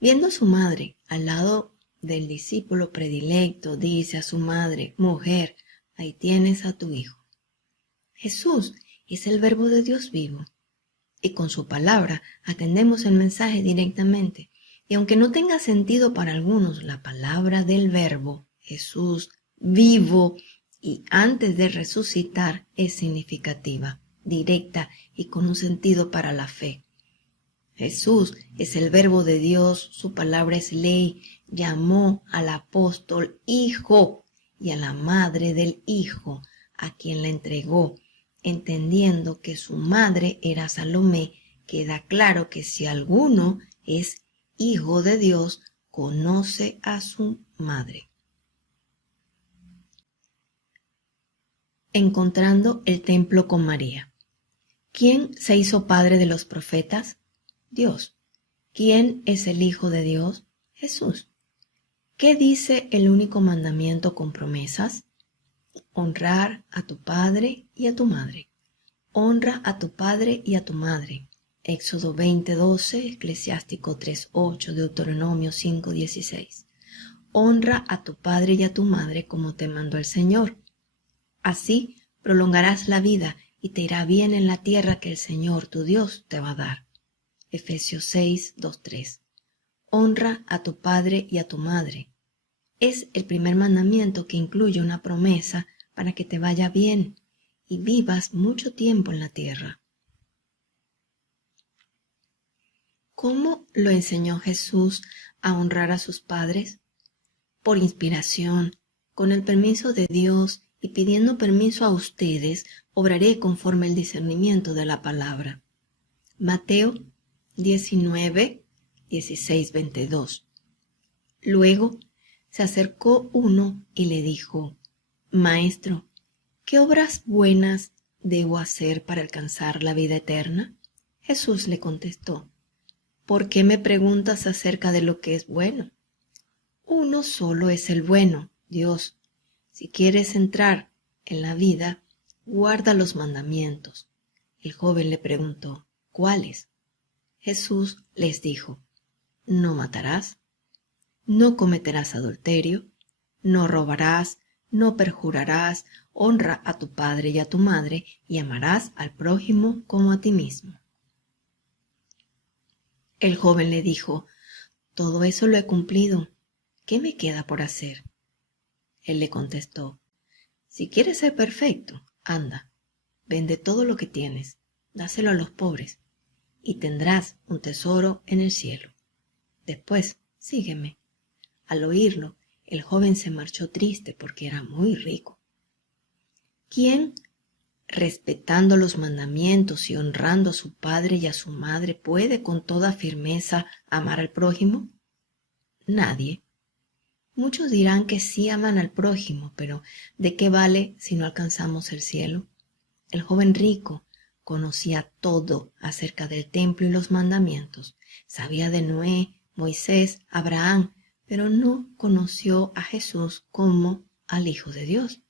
viendo a su madre al lado del discípulo predilecto, dice a su madre, mujer, ahí tienes a tu hijo. Jesús es el Verbo de Dios vivo, y con su palabra atendemos el mensaje directamente. Y aunque no tenga sentido para algunos la palabra del Verbo, Jesús vivo y antes de resucitar, es significativa, directa y con un sentido para la fe. Jesús es el Verbo de Dios, su palabra es ley, llamó al apóstol Hijo y a la madre del Hijo, a quien la entregó. Entendiendo que su madre era Salomé, queda claro que si alguno es hijo de Dios, conoce a su madre. Encontrando el templo con María. ¿Quién se hizo padre de los profetas? Dios. ¿Quién es el Hijo de Dios? Jesús. ¿Qué dice el único mandamiento con promesas? Honrar a tu padre y a tu madre. Honra a tu padre y a tu madre. Éxodo 20:12, Eclesiástico 3:8, Deuteronomio 5:16. Honra a tu padre y a tu madre como te mandó el Señor. Así prolongarás la vida y te irá bien en la tierra que el Señor tu Dios te va a dar. Efesios 6:2-3. Honra a tu padre y a tu madre. Es el primer mandamiento que incluye una promesa para que te vaya bien y vivas mucho tiempo en la tierra. ¿Cómo lo enseñó Jesús a honrar a sus padres? Por inspiración, con el permiso de Dios y pidiendo permiso a ustedes, obraré conforme el discernimiento de la palabra. Mateo 19, 16, 22. Luego se acercó uno y le dijo, Maestro, ¿qué obras buenas debo hacer para alcanzar la vida eterna? Jesús le contestó, ¿por qué me preguntas acerca de lo que es bueno? Uno solo es el bueno, Dios. Si quieres entrar en la vida, guarda los mandamientos. El joven le preguntó, ¿cuáles? Jesús les dijo, no matarás, no cometerás adulterio, no robarás, no perjurarás, honra a tu padre y a tu madre y amarás al prójimo como a ti mismo. El joven le dijo, todo eso lo he cumplido, ¿qué me queda por hacer? Él le contestó, si quieres ser perfecto, anda, vende todo lo que tienes, dáselo a los pobres, y tendrás un tesoro en el cielo. Después, sígueme. Al oírlo, el joven se marchó triste porque era muy rico. ¿Quién, respetando los mandamientos y honrando a su padre y a su madre, puede con toda firmeza amar al prójimo? Nadie. Muchos dirán que sí aman al prójimo, pero ¿de qué vale si no alcanzamos el cielo? El joven rico conocía todo acerca del templo y los mandamientos. Sabía de Noé, Moisés, Abraham, pero no conoció a Jesús como al Hijo de Dios.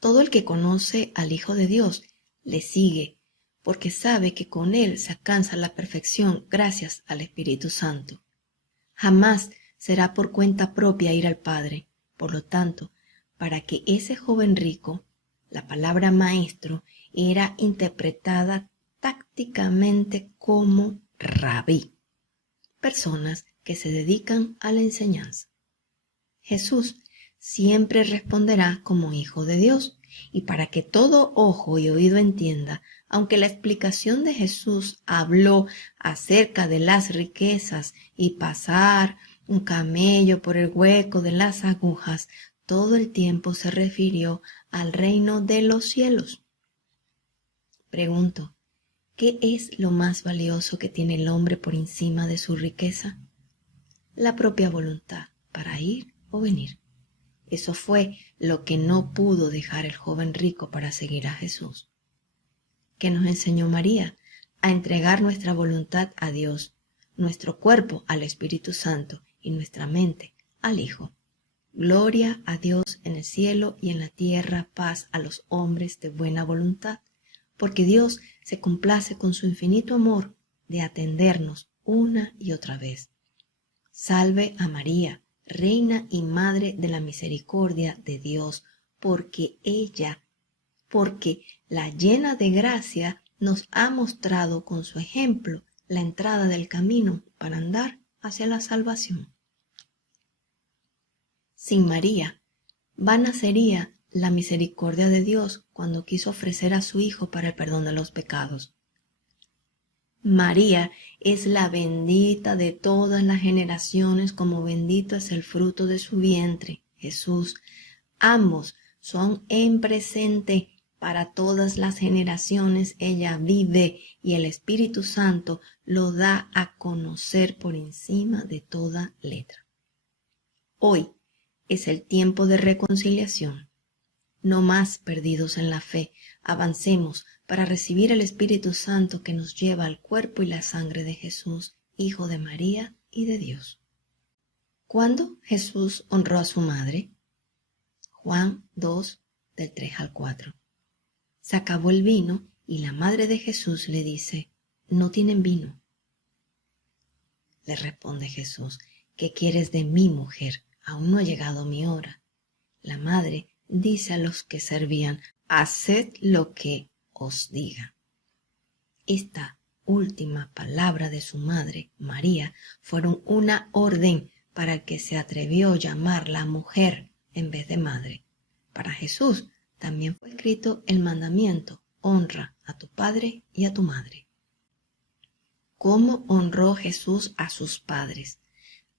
Todo el que conoce al Hijo de Dios le sigue, porque sabe que con él se alcanza la perfección gracias al Espíritu Santo. Jamás será por cuenta propia ir al Padre. Por lo tanto, para que ese joven rico, la palabra maestro era interpretada tácticamente como rabí, personas que se dedican a la enseñanza. Jesús siempre responderá como Hijo de Dios, y para que todo ojo y oído entienda, aunque la explicación de Jesús habló acerca de las riquezas y pasar un camello por el hueco de las agujas, todo el tiempo se refirió al reino de los cielos. Pregunto, ¿qué es lo más valioso que tiene el hombre por encima de su riqueza? La propia voluntad para ir o venir. Eso fue lo que no pudo dejar el joven rico para seguir a Jesús. ¿Qué nos enseñó María? A entregar nuestra voluntad a Dios, nuestro cuerpo al Espíritu Santo y nuestra mente al Hijo. Gloria a Dios en el cielo y en la tierra, paz a los hombres de buena voluntad, porque Dios se complace con su infinito amor de atendernos una y otra vez. Salve a María, Reina y Madre de la Misericordia de Dios, porque la llena de gracia, nos ha mostrado con su ejemplo la entrada del camino para andar hacia la salvación. Sin María, vana sería la misericordia de Dios cuando quiso ofrecer a su Hijo para el perdón de los pecados. María es la bendita de todas las generaciones, como bendito es el fruto de su vientre, Jesús. Ambos son en presente para todas las generaciones. Ella vive y el Espíritu Santo lo da a conocer por encima de toda letra. Hoy es el tiempo de reconciliación. No más perdidos en la fe, avancemos para recibir el Espíritu Santo que nos lleva al cuerpo y la sangre de Jesús, Hijo de María y de Dios. ¿Cuándo Jesús honró a su madre? Juan 2, del 3 al 4. Se acabó el vino y la madre de Jesús le dice, ¿no tienen vino? Le responde Jesús, ¿qué quieres de mí, mujer? Aún no ha llegado mi hora. La madre dice a los que servían, haced lo que os diga. Esta última palabra de su madre, María, fueron una orden para el que se atrevió a llamarla mujer en vez de madre. Para Jesús también fue escrito el mandamiento, honra a tu padre y a tu madre. ¿Cómo honró Jesús a sus padres?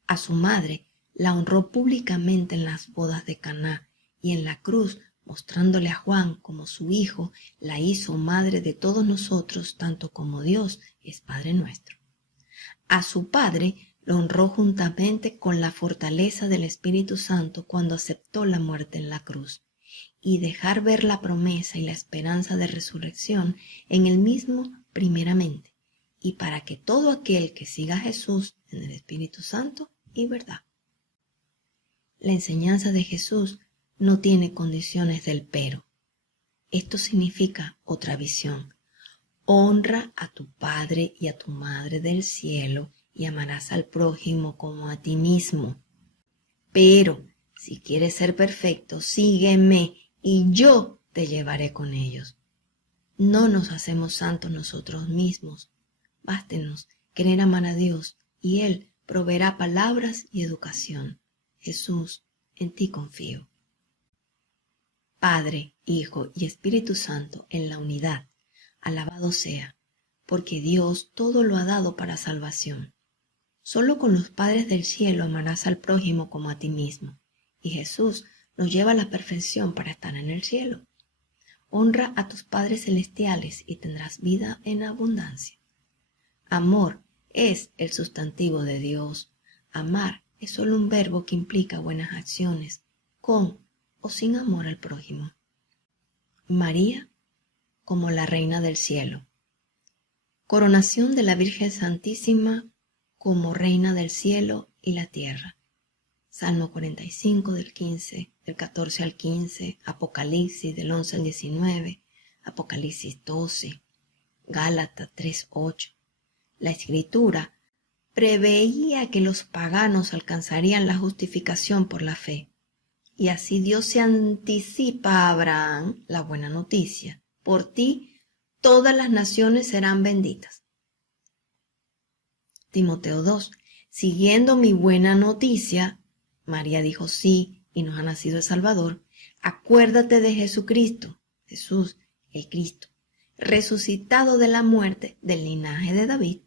A su madre la honró públicamente en las bodas de Caná, y en la cruz, mostrándole a Juan como su hijo, la hizo madre de todos nosotros, tanto como Dios es Padre nuestro. A su Padre lo honró juntamente con la fortaleza del Espíritu Santo cuando aceptó la muerte en la cruz, y dejar ver la promesa y la esperanza de resurrección en él mismo primeramente, y para que todo aquel que siga a Jesús en el Espíritu Santo y verdad. La enseñanza de Jesús no tiene condiciones del pero. Esto significa otra visión. Honra a tu padre y a tu madre del cielo y amarás al prójimo como a ti mismo. Pero si quieres ser perfecto, sígueme y yo te llevaré con ellos. No nos hacemos santos nosotros mismos. Bástenos querer amar a Dios y Él proveerá palabras y educación. Jesús, en ti confío. Padre, Hijo y Espíritu Santo en la unidad, alabado sea, porque Dios todo lo ha dado para salvación. Solo con los padres del cielo amarás al prójimo como a ti mismo, y Jesús nos lleva a la perfección para estar en el cielo. Honra a tus padres celestiales y tendrás vida en abundancia. Amor es el sustantivo de Dios. Amar es solo un verbo que implica buenas acciones, con o sin amor al prójimo. María como la Reina del Cielo. Coronación de la Virgen Santísima como Reina del Cielo y la Tierra. Salmo 45 del 14 al 15, Apocalipsis del 11 al 19, Apocalipsis 12, Gálatas 3:8. La Escritura preveía que los paganos alcanzarían la justificación por la fe. Y así Dios se anticipa a Abraham la buena noticia. Por ti todas las naciones serán benditas. Timoteo 2. Siguiendo mi buena noticia, María dijo sí y nos ha nacido el Salvador. Acuérdate de Jesucristo, Jesús, el Cristo, resucitado de la muerte del linaje de David.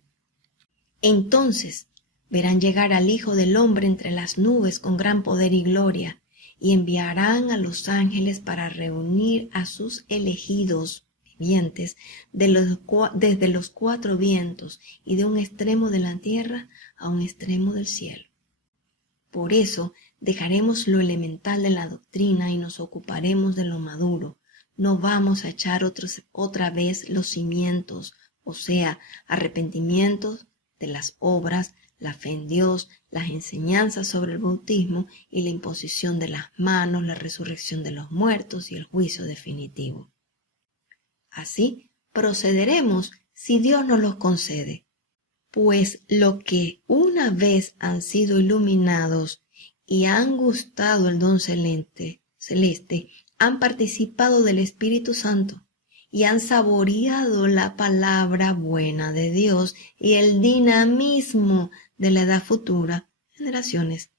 Entonces verán llegar al Hijo del Hombre entre las nubes con gran poder y gloria, y enviarán a los ángeles para reunir a sus elegidos vivientes desde los cuatro vientos y de un extremo de la tierra a un extremo del cielo. Por eso dejaremos lo elemental de la doctrina y nos ocuparemos de lo maduro. No vamos a echar otra vez los cimientos, o sea, arrepentimientos de las obras, la fe en Dios, las enseñanzas sobre el bautismo y la imposición de las manos, la resurrección de los muertos y el juicio definitivo. Así procederemos si Dios nos los concede, pues lo que una vez han sido iluminados y han gustado el don celeste, han participado del Espíritu Santo y han saboreado la palabra buena de Dios y el dinamismo de la edad futura, generaciones.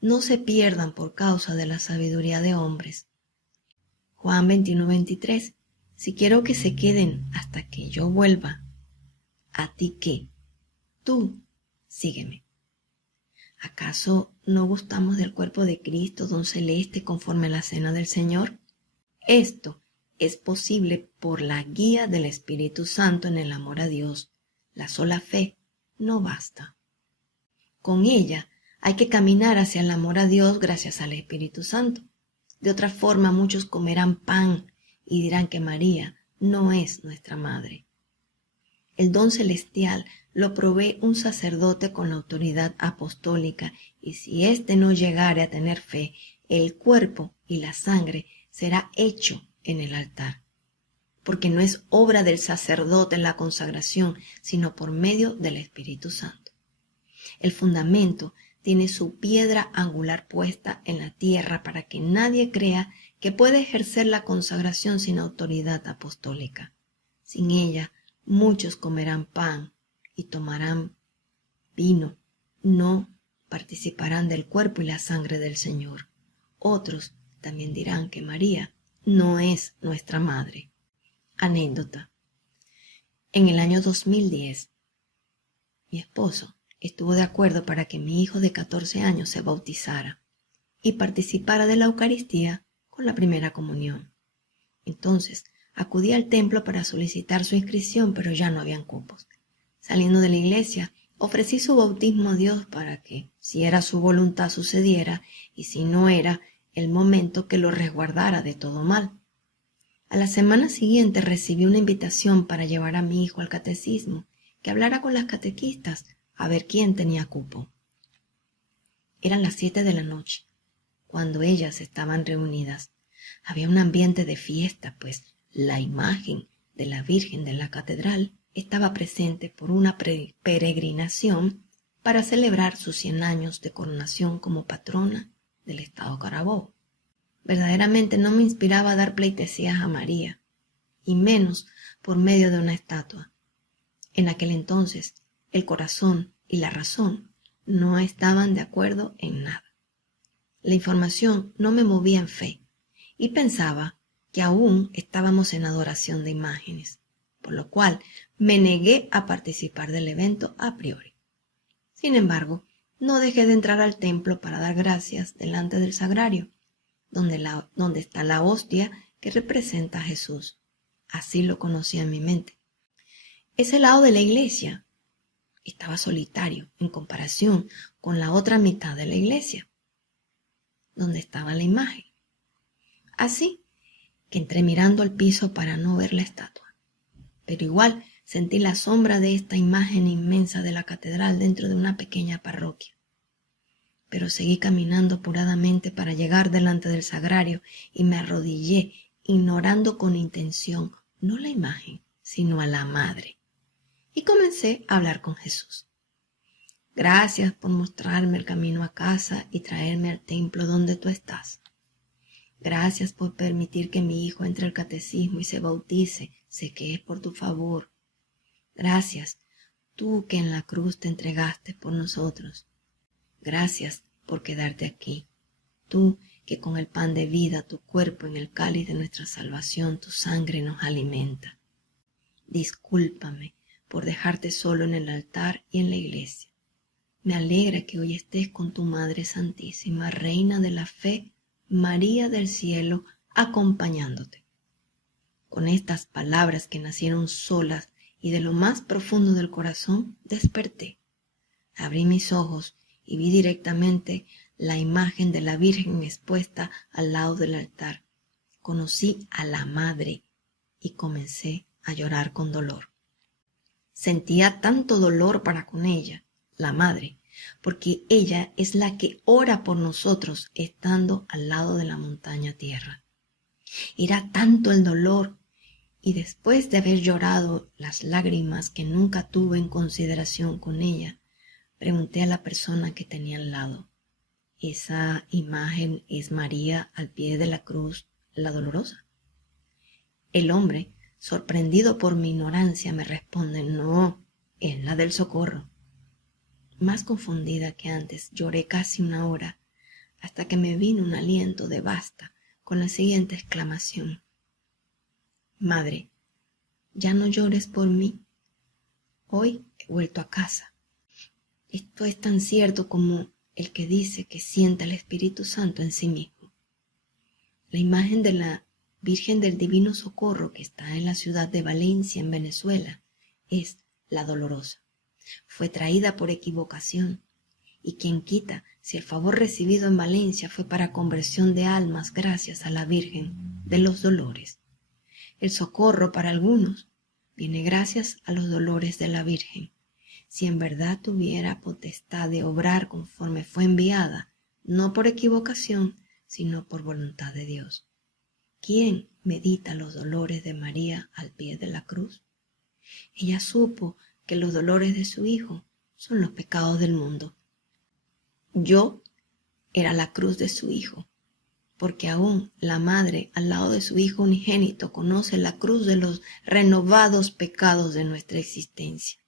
No se pierdan por causa de la sabiduría de hombres. Juan 21:23. Si quiero que se queden hasta que yo vuelva, ¿a ti qué? Tú, sígueme. ¿Acaso no gustamos del cuerpo de Cristo, don celeste, conforme a la cena del Señor? Esto es posible por la guía del Espíritu Santo en el amor a Dios. La sola fe no basta. Con ella hay que caminar hacia el amor a Dios gracias al Espíritu Santo. De otra forma, muchos comerán pan y dirán que María no es nuestra madre. El don celestial lo provee un sacerdote con la autoridad apostólica, y si éste no llegare a tener fe, el cuerpo y la sangre será hecho en el altar, porque no es obra del sacerdote en la consagración, sino por medio del Espíritu Santo. El fundamento tiene su piedra angular puesta en la tierra para que nadie crea que puede ejercer la consagración sin autoridad apostólica. Sin ella, muchos comerán pan y tomarán vino, no participarán del cuerpo y la sangre del Señor. Otros también dirán que María no es nuestra madre. Anécdota. En el año 2010, mi esposo estuvo de acuerdo para que mi hijo de 14 años se bautizara y participara de la Eucaristía con la primera comunión. Entonces, acudí al templo para solicitar su inscripción, pero ya no habían cupos. Saliendo de la iglesia, ofrecí su bautismo a Dios para que, si era su voluntad, sucediera, y si no era el momento, que lo resguardara de todo mal. A la semana siguiente recibí una invitación para llevar a mi hijo al catecismo, que hablara con las catequistas a ver quién tenía cupo. Eran las 7 de la noche, cuando ellas estaban reunidas. Había un ambiente de fiesta, pues la imagen de la Virgen de la Catedral estaba presente por una peregrinación para celebrar sus 100 años de coronación como patrona del estado Carabobo. Verdaderamente no me inspiraba a dar pleitesías a María, y menos por medio de una estatua. En aquel entonces, el corazón y la razón no estaban de acuerdo en nada. La información no me movía en fe, y pensaba que aún estábamos en adoración de imágenes, por lo cual me negué a participar del evento a priori. Sin embargo, no dejé de entrar al templo para dar gracias delante del sagrario, donde está la hostia que representa a Jesús. Así lo conocía en mi mente. Ese lado de la iglesia estaba solitario en comparación con la otra mitad de la iglesia, donde estaba la imagen. Así que entré mirando al piso para no ver la estatua. Pero igual sentí la sombra de esta imagen inmensa de la catedral dentro de una pequeña parroquia. Pero seguí caminando apuradamente para llegar delante del sagrario y me arrodillé, ignorando con intención no la imagen, sino a la Madre. Y comencé a hablar con Jesús. Gracias por mostrarme el camino a casa y traerme al templo donde tú estás. Gracias por permitir que mi hijo entre al catecismo y se bautice. Sé que es por tu favor. Gracias, tú que en la cruz te entregaste por nosotros. Gracias por quedarte aquí. Tú que con el pan de vida, tu cuerpo en el cáliz de nuestra salvación, tu sangre nos alimenta. Discúlpame por dejarte solo en el altar y en la iglesia. Me alegra que hoy estés con tu Madre Santísima, Reina de la Fe, María del Cielo, acompañándote. Con estas palabras que nacieron solas y de lo más profundo del corazón, desperté. Abrí mis ojos y vi directamente la imagen de la Virgen expuesta al lado del altar. Conocí a la Madre y comencé a llorar con dolor. Sentía tanto dolor para con ella, la Madre, porque ella es la que ora por nosotros estando al lado de la montaña tierra. Era tanto el dolor, y después de haber llorado las lágrimas que nunca tuve en consideración con ella, pregunté a la persona que tenía al lado: ¿esa imagen es María al pie de la cruz, la dolorosa? El hombre, sorprendido por mi ignorancia, me responde: no, es la del Socorro. Más confundida que antes, lloré casi una hora, hasta que me vino un aliento de basta con la siguiente exclamación: Madre, ya no llores por mí. Hoy he vuelto a casa. Esto es tan cierto como el que dice que siente el Espíritu Santo en sí mismo. La imagen de la Virgen del Divino Socorro, que está en la ciudad de Valencia, en Venezuela, es la Dolorosa. Fue traída por equivocación, y quien quita si el favor recibido en Valencia fue para conversión de almas gracias a la Virgen de los Dolores. El socorro para algunos viene gracias a los dolores de la Virgen. Si en verdad tuviera potestad de obrar conforme fue enviada, no por equivocación, sino por voluntad de Dios. ¿Quién medita los dolores de María al pie de la cruz? Ella supo que los dolores de su Hijo son los pecados del mundo. Yo era la cruz de su Hijo, porque aún la Madre al lado de su Hijo unigénito conoce la cruz de los renovados pecados de nuestra existencia.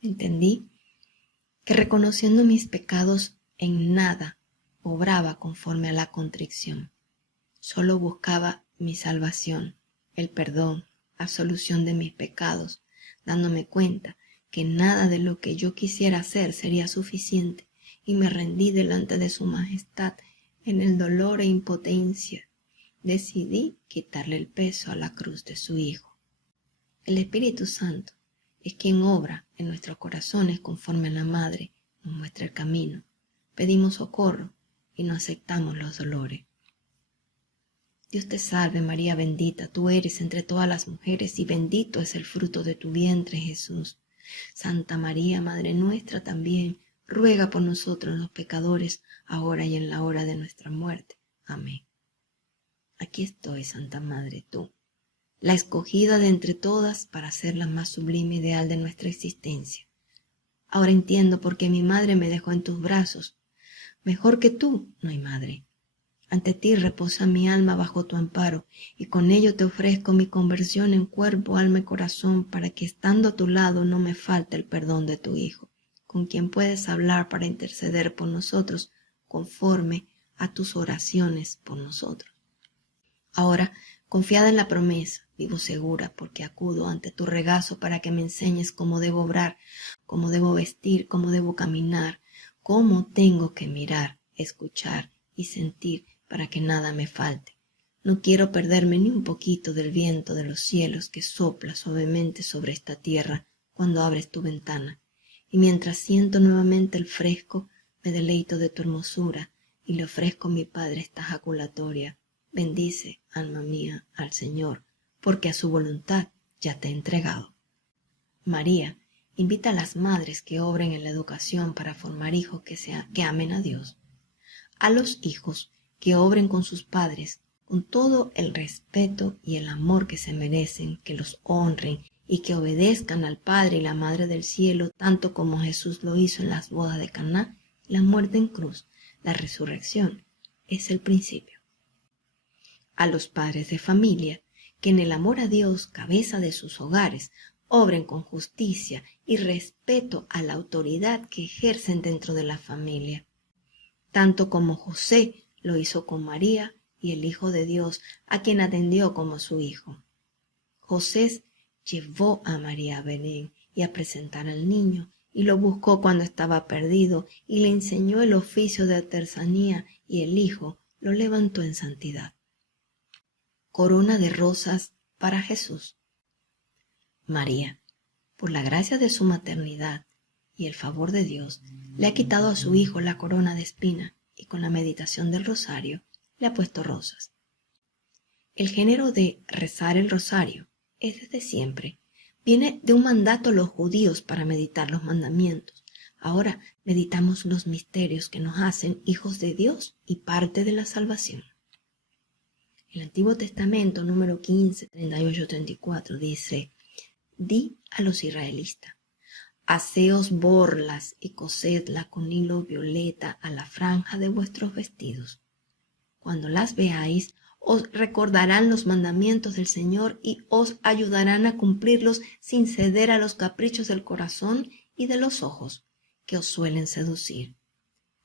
Entendí que reconociendo mis pecados en nada obraba conforme a la contrición. Solo buscaba mi salvación, el perdón, absolución de mis pecados, dándome cuenta que nada de lo que yo quisiera hacer sería suficiente, y me rendí delante de su majestad en el dolor e impotencia. Decidí quitarle el peso a la cruz de su Hijo. El Espíritu Santo es quien obra en nuestros corazones conforme a la Madre, nos muestra el camino. Pedimos socorro y no aceptamos los dolores. Dios te salve María bendita, tú eres entre todas las mujeres y bendito es el fruto de tu vientre Jesús. Santa María, Madre nuestra también, ruega por nosotros los pecadores, ahora y en la hora de nuestra muerte. Amén. Aquí estoy, Santa Madre, tú, la escogida de entre todas para ser la más sublime ideal de nuestra existencia. Ahora entiendo por qué mi madre me dejó en tus brazos. Mejor que tú no hay madre. Ante ti reposa mi alma bajo tu amparo, y con ello te ofrezco mi conversión en cuerpo, alma y corazón, para que estando a tu lado no me falte el perdón de tu Hijo, con quien puedes hablar para interceder por nosotros, conforme a tus oraciones por nosotros. Ahora, confiada en la promesa, vivo segura, porque acudo ante tu regazo para que me enseñes cómo debo obrar, cómo debo vestir, cómo debo caminar, cómo tengo que mirar, escuchar y sentir, para que nada me falte. No quiero perderme ni un poquito del viento de los cielos que sopla suavemente sobre esta tierra cuando abres tu ventana. Y mientras siento nuevamente el fresco, me deleito de tu hermosura y le ofrezco a mi Padre esta jaculatoria. Bendice, alma mía, al Señor, porque a su voluntad ya te he entregado. María invita a las madres que obren en la educación para formar hijos que amen a Dios. A los hijos que obren con sus padres con todo el respeto y el amor que se merecen, que los honren y que obedezcan al Padre y la Madre del Cielo, tanto como Jesús lo hizo en las bodas de Caná, la muerte en cruz, la resurrección, es el principio. A los padres de familia, que en el amor a Dios, cabeza de sus hogares, obren con justicia y respeto a la autoridad que ejercen dentro de la familia, tanto como José lo hizo con María y el Hijo de Dios, a quien atendió como su hijo. José llevó a María a Belén y a presentar al niño, y lo buscó cuando estaba perdido, y le enseñó el oficio de artesanía, y el hijo lo levantó en santidad. Corona de rosas para Jesús. María, por la gracia de su maternidad y el favor de Dios, le ha quitado a su hijo la corona de espina, y con la meditación del rosario le ha puesto rosas. El género de rezar el rosario es desde siempre. Viene de un mandato a los judíos para meditar los mandamientos. Ahora meditamos los misterios que nos hacen hijos de Dios y parte de la salvación. El Antiguo Testamento, número 15, 38, 34, dice: Di a los israelitas: haceos borlas y cosedla con hilo violeta a la franja de vuestros vestidos. Cuando las veáis, os recordarán los mandamientos del Señor y os ayudarán a cumplirlos sin ceder a los caprichos del corazón y de los ojos, que os suelen seducir.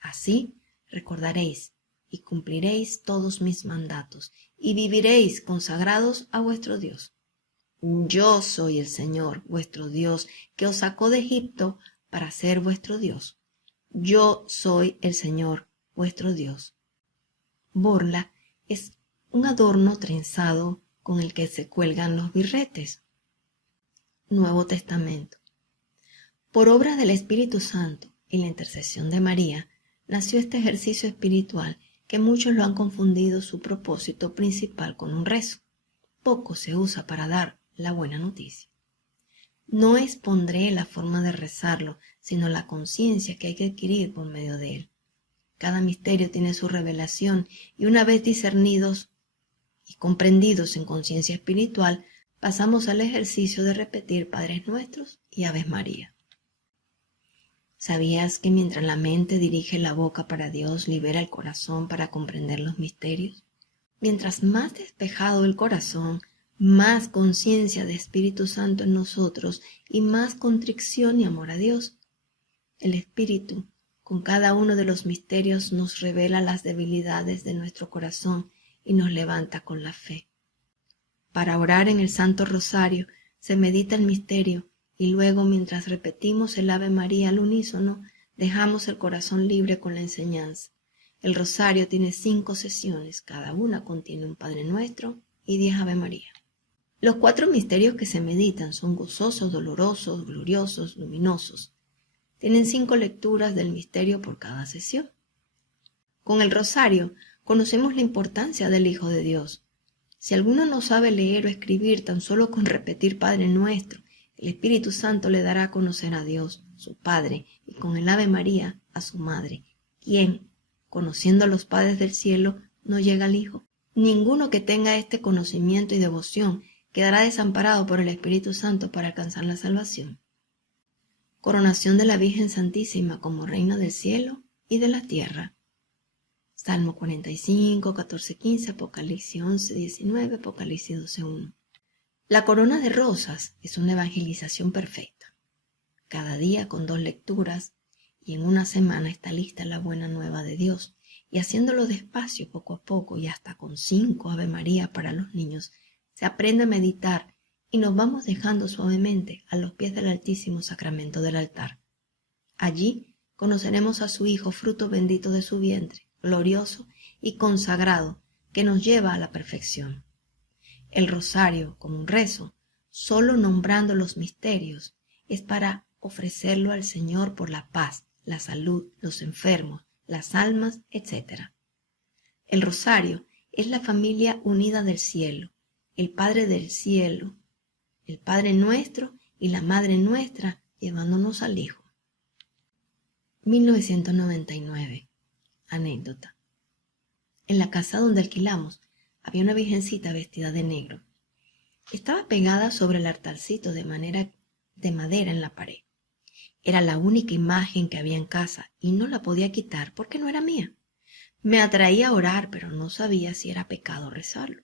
Así recordaréis y cumpliréis todos mis mandatos, y viviréis consagrados a vuestro Dios. Yo soy el Señor, vuestro Dios, que os sacó de Egipto para ser vuestro Dios. Yo soy el Señor, vuestro Dios. Borla es un adorno trenzado con el que se cuelgan los birretes. Nuevo Testamento. Por obra del Espíritu Santo y la intercesión de María, nació este ejercicio espiritual que muchos lo han confundido su propósito principal con un rezo. Poco se usa para dar la buena noticia. No expondré la forma de rezarlo, sino la conciencia que hay que adquirir por medio de él. Cada misterio tiene su revelación y una vez discernidos y comprendidos en conciencia espiritual, pasamos al ejercicio de repetir Padres Nuestros y Aves María. ¿Sabías que mientras la mente dirige la boca para Dios, libera el corazón para comprender los misterios? Mientras más despejado el corazón, más conciencia de Espíritu Santo en nosotros y más contrición y amor a Dios. El Espíritu, con cada uno de los misterios, nos revela las debilidades de nuestro corazón y nos levanta con la fe. Para orar en el Santo Rosario se medita el misterio y luego, mientras repetimos el Ave María al unísono, dejamos el corazón libre con la enseñanza. El rosario tiene 5 sesiones, cada una contiene un Padre Nuestro y 10 Ave María. Los 4 misterios que se meditan son gozosos, dolorosos, gloriosos, luminosos. Tienen 5 lecturas del misterio por cada sesión. Con el rosario conocemos la importancia del Hijo de Dios. Si alguno no sabe leer o escribir, tan solo con repetir Padre Nuestro, el Espíritu Santo le dará a conocer a Dios, su Padre, y con el Ave María a su Madre, quien, conociendo a los padres del cielo, no llega al Hijo. Ninguno que tenga este conocimiento y devoción quedará desamparado por el Espíritu Santo para alcanzar la salvación. Coronación de la Virgen Santísima como Reina del cielo y de la tierra. Salmo 45, 14, 15, Apocalipsis 11, 19, Apocalipsis 12, 1. La corona de rosas es una evangelización perfecta. Cada día con 2 lecturas y en una semana está lista la buena nueva de Dios, y haciéndolo despacio, poco a poco, y hasta con 5 Ave María para los niños, se aprende a meditar y nos vamos dejando suavemente a los pies del Altísimo Sacramento del altar. Allí conoceremos a su Hijo, fruto bendito de su vientre, glorioso, y consagrado que nos lleva a la perfección. El rosario, como un rezo, solo nombrando los misterios, es para ofrecerlo al Señor por la paz, la salud, los enfermos, las almas, etc. El rosario es la familia unida del cielo, el Padre del cielo, el Padre nuestro y la Madre nuestra llevándonos al Hijo. 1999. Anécdota. En la casa donde alquilamos había una virgencita vestida de negro. Estaba pegada sobre el altarcito de madera en la pared. Era la única imagen que había en casa y no la podía quitar porque no era mía. Me atraía a orar, pero no sabía si era pecado rezarlo.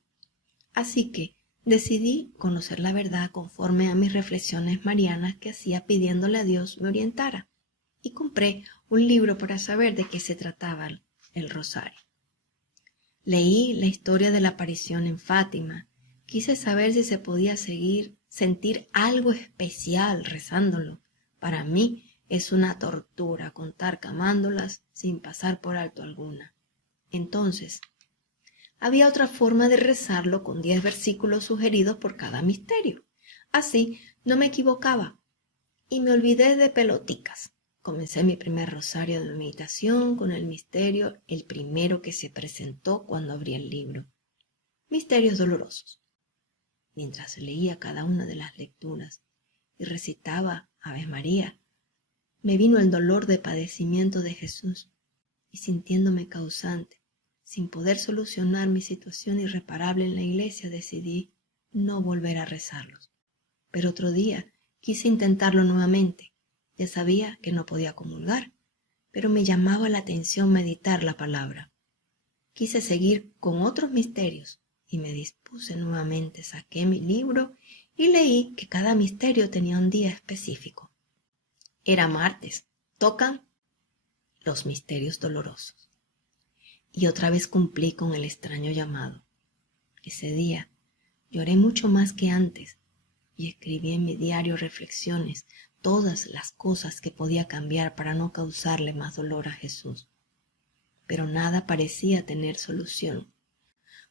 Así que decidí conocer la verdad conforme a mis reflexiones marianas que hacía pidiéndole a Dios me orientara. Y compré un libro para saber de qué se trataba el rosario. Leí la historia de la aparición en Fátima. Quise saber si se podía sentir algo especial rezándolo. Para mí es una tortura contar camándolas sin pasar por alto alguna. Entonces, había otra forma de rezarlo con 10 versículos sugeridos por cada misterio. Así no me equivocaba y me olvidé de peloticas. Comencé mi primer rosario de meditación con el misterio, el primero que se presentó cuando abrí el libro. Misterios dolorosos. Mientras leía cada una de las lecturas y recitaba Ave María, me vino el dolor de padecimiento de Jesús y sintiéndome causante, sin poder solucionar mi situación irreparable en la iglesia, decidí no volver a rezarlos. Pero otro día quise intentarlo nuevamente. Ya sabía que no podía comulgar, pero me llamaba la atención meditar la palabra. Quise seguir con otros misterios y me dispuse nuevamente, saqué mi libro y leí que cada misterio tenía un día específico. Era martes, tocan los misterios dolorosos. Y otra vez cumplí con el extraño llamado. Ese día lloré mucho más que antes y escribí en mi diario reflexiones, todas las cosas que podía cambiar para no causarle más dolor a Jesús. Pero nada parecía tener solución.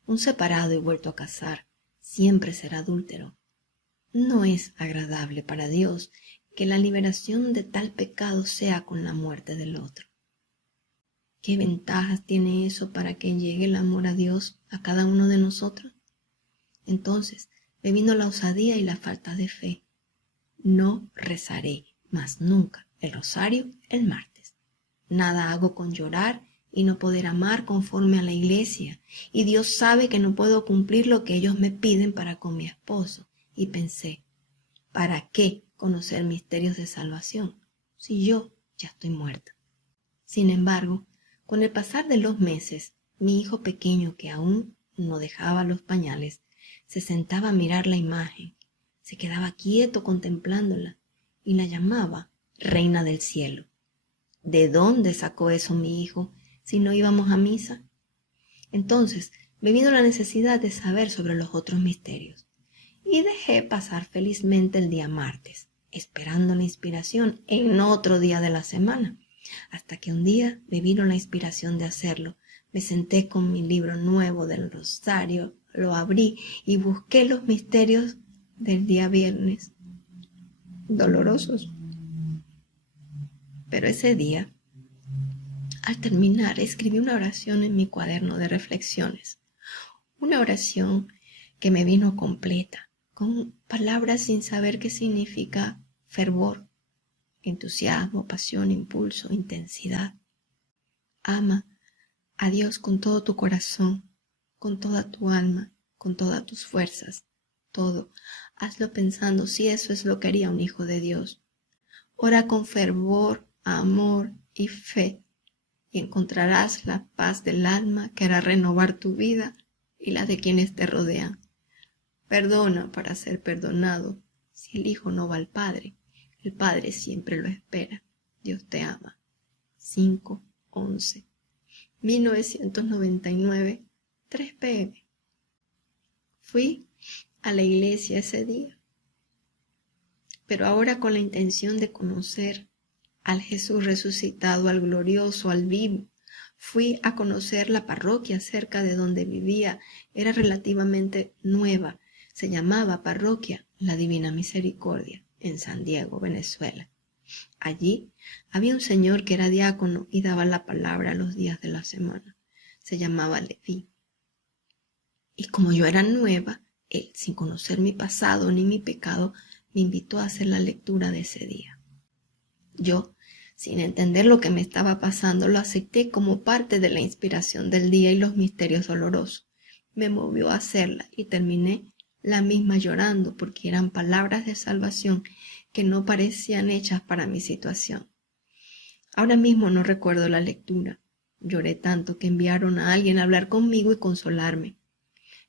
Un separado y vuelto a casar siempre será adúltero. No es agradable para Dios que la liberación de tal pecado sea con la muerte del otro. ¿Qué ventajas tiene eso para que llegue el amor a Dios a cada uno de nosotros? Entonces me vino la osadía y la falta de fe. No rezaré más nunca el rosario el martes. Nada hago con llorar y no poder amar conforme a la iglesia. Y Dios sabe que no puedo cumplir lo que ellos me piden para con mi esposo. Y pensé, ¿para qué conocer misterios de salvación si yo ya estoy muerta? Sin embargo, con el pasar de los meses, mi hijo pequeño, que aún no dejaba los pañales, se sentaba a mirar la imagen. Se quedaba quieto contemplándola y la llamaba Reina del Cielo. ¿De dónde sacó eso mi hijo si no íbamos a misa? Entonces me vino la necesidad de saber sobre los otros misterios y dejé pasar felizmente el día martes, esperando la inspiración en otro día de la semana, hasta que un día me vino la inspiración de hacerlo. Me senté con mi libro nuevo del rosario, lo abrí y busqué los misterios del día viernes, dolorosos. Pero ese día, al terminar, escribí una oración en mi cuaderno de reflexiones. Una oración que me vino completa, con palabras sin saber qué significa fervor, entusiasmo, pasión, impulso, intensidad. Ama a Dios con todo tu corazón, con toda tu alma, con todas tus fuerzas. Todo, hazlo pensando si eso es lo que haría un hijo de Dios. Ora con fervor, amor y fe, y encontrarás la paz del alma que hará renovar tu vida y la de quienes te rodean. Perdona para ser perdonado. Si el hijo no va al Padre, el Padre siempre lo espera. Dios te ama. 5/11 1999, 3 p.m. Fui a la iglesia ese día, pero ahora con la intención de conocer al Jesús resucitado, al glorioso, al vivo. fui a conocer la parroquia cerca de donde vivía. Era relativamente nueva. Se llamaba Parroquia La Divina Misericordia, en San Diego, Venezuela. Allí había un señor que era diácono y daba la palabra los días de la semana. Se llamaba Leví. Y como yo era nueva, él, sin conocer mi pasado ni mi pecado, me invitó a hacer la lectura de ese día. Yo, sin entender lo que me estaba pasando, lo acepté como parte de la inspiración del día y los misterios dolorosos. Me movió a hacerla y terminé la misma llorando porque eran palabras de salvación que no parecían hechas para mi situación. Ahora mismo no recuerdo la lectura. Lloré tanto que enviaron a alguien a hablar conmigo y consolarme.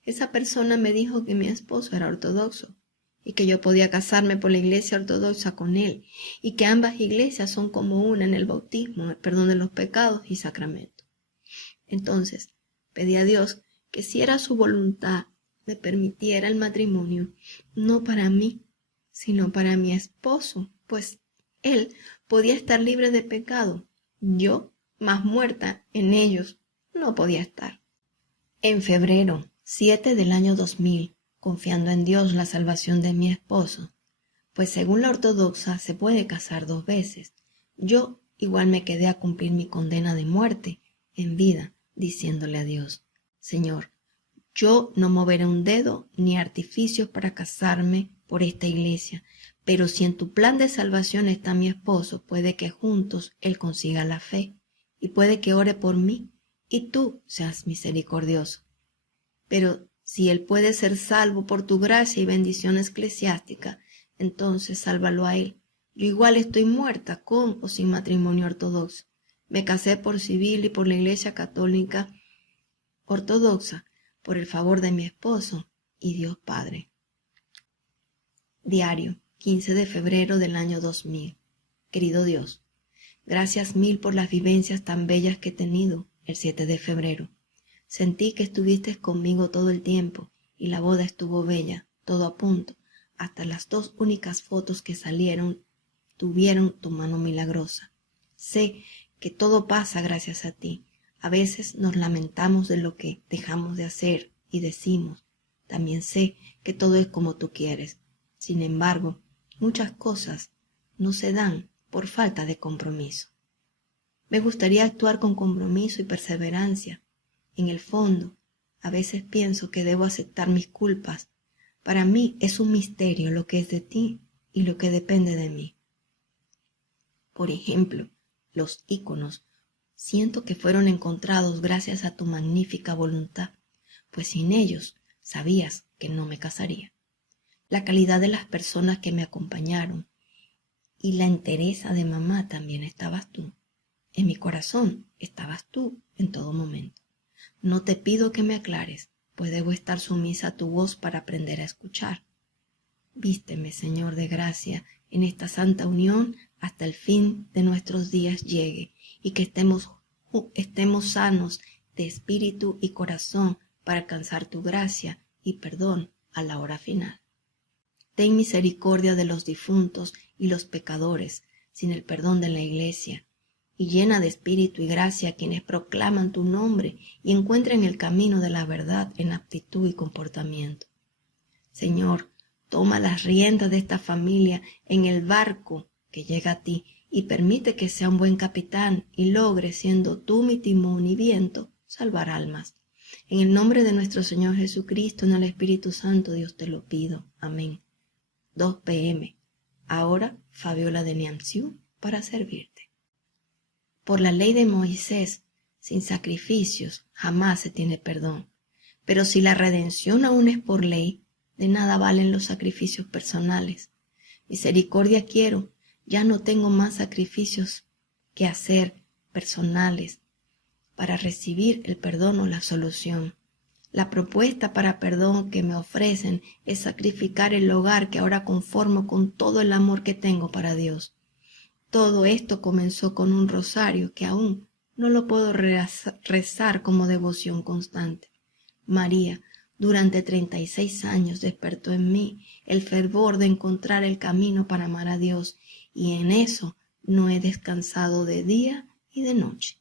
Esa persona me dijo que mi esposo era ortodoxo y que yo podía casarme por la iglesia ortodoxa con él y que ambas iglesias son como una en el bautismo, el perdón de los pecados y sacramento. Entonces pedí a Dios que si era su voluntad me permitiera el matrimonio, no para mí, sino para mi esposo, pues él podía estar libre de pecado. Yo, más muerta en ellos, no podía estar. En febrero 7 del año 2000, confiando en Dios la salvación de mi esposo, pues según la ortodoxa se puede casar 2 veces, yo igual me quedé a cumplir mi condena de muerte en vida, diciéndole a Dios: Señor, yo no moveré un dedo ni artificios para casarme por esta iglesia, pero si en tu plan de salvación está mi esposo, puede que juntos él consiga la fe, y puede que ore por mí, y tú seas misericordioso. Pero si él puede ser salvo por tu gracia y bendición eclesiástica, entonces sálvalo a él. Yo igual estoy muerta con o sin matrimonio ortodoxo. Me casé por civil y por la iglesia católica ortodoxa, por el favor de mi esposo y Dios Padre. Diario, 15 de febrero del año 2000. Querido Dios, gracias mil por las vivencias tan bellas que he tenido el 7 de febrero. Sentí que estuviste conmigo todo el tiempo y la boda estuvo bella, todo a punto. Hasta las 2 únicas fotos que salieron tuvieron tu mano milagrosa. Sé que todo pasa gracias a ti. A veces nos lamentamos de lo que dejamos de hacer y decimos. También sé que todo es como tú quieres. Sin embargo, muchas cosas no se dan por falta de compromiso. Me gustaría actuar con compromiso y perseverancia. En el fondo, a veces pienso que debo aceptar mis culpas. Para mí es un misterio lo que es de ti y lo que depende de mí. Por ejemplo, los íconos. Siento que fueron encontrados gracias a tu magnífica voluntad, pues sin ellos sabías que no me casaría. La calidad de las personas que me acompañaron y la entereza de mamá también estabas tú. En mi corazón estabas tú en todo momento. No te pido que me aclares, pues debo estar sumisa a tu voz para aprender a escuchar. Vísteme, Señor de gracia, en esta santa unión hasta el fin de nuestros días llegue, y que estemos sanos de espíritu y corazón para alcanzar tu gracia y perdón a la hora final. Ten misericordia de los difuntos y los pecadores, sin el perdón de la Iglesia, y llena de espíritu y gracia a quienes proclaman tu nombre y encuentren el camino de la verdad en actitud y comportamiento. Señor, toma las riendas de esta familia en el barco que llega a ti y permite que sea un buen capitán y logre, siendo tú mi timón y viento, salvar almas. En el nombre de nuestro Señor Jesucristo, en el Espíritu Santo, Dios te lo pido. Amén. 2 p.m. Ahora, Fabiola de Niamciú, para servirte. Por la ley de Moisés, sin sacrificios, jamás se tiene perdón. Pero si la redención aún es por ley, de nada valen los sacrificios personales. Misericordia quiero, ya no tengo más sacrificios que hacer personales para recibir el perdón o la solución. La propuesta para perdón que me ofrecen es sacrificar el hogar que ahora conformo con todo el amor que tengo para Dios. Todo esto comenzó con un rosario que aún no lo puedo rezar como devoción constante. María, durante 36 años despertó en mí el fervor de encontrar el camino para amar a Dios, y en eso no he descansado de día y de noche.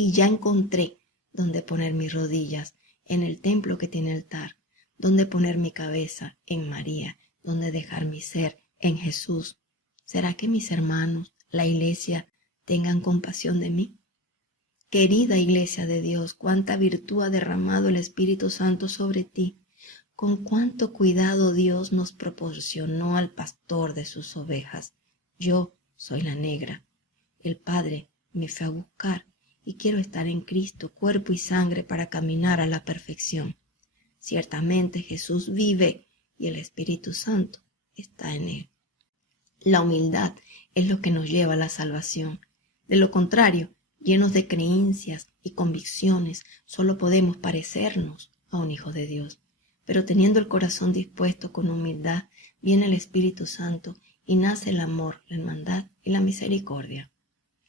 y ya encontré dónde poner mis rodillas, en el templo que tiene altar, dónde poner mi cabeza, en María, dónde dejar mi ser, en Jesús. ¿Será que mis hermanos, la iglesia, tengan compasión de mí? Querida iglesia de Dios, cuánta virtud ha derramado el Espíritu Santo sobre ti. Con cuánto cuidado Dios nos proporcionó al pastor de sus ovejas. Yo soy la negra. El Padre me fue a buscar y quiero estar en Cristo, cuerpo y sangre, para caminar a la perfección. Ciertamente Jesús vive y el Espíritu Santo está en él. La humildad es lo que nos lleva a la salvación. De lo contrario, llenos de creencias y convicciones, solo podemos parecernos a un hijo de Dios. Pero teniendo el corazón dispuesto con humildad, viene el Espíritu Santo y nace el amor, la hermandad y la misericordia.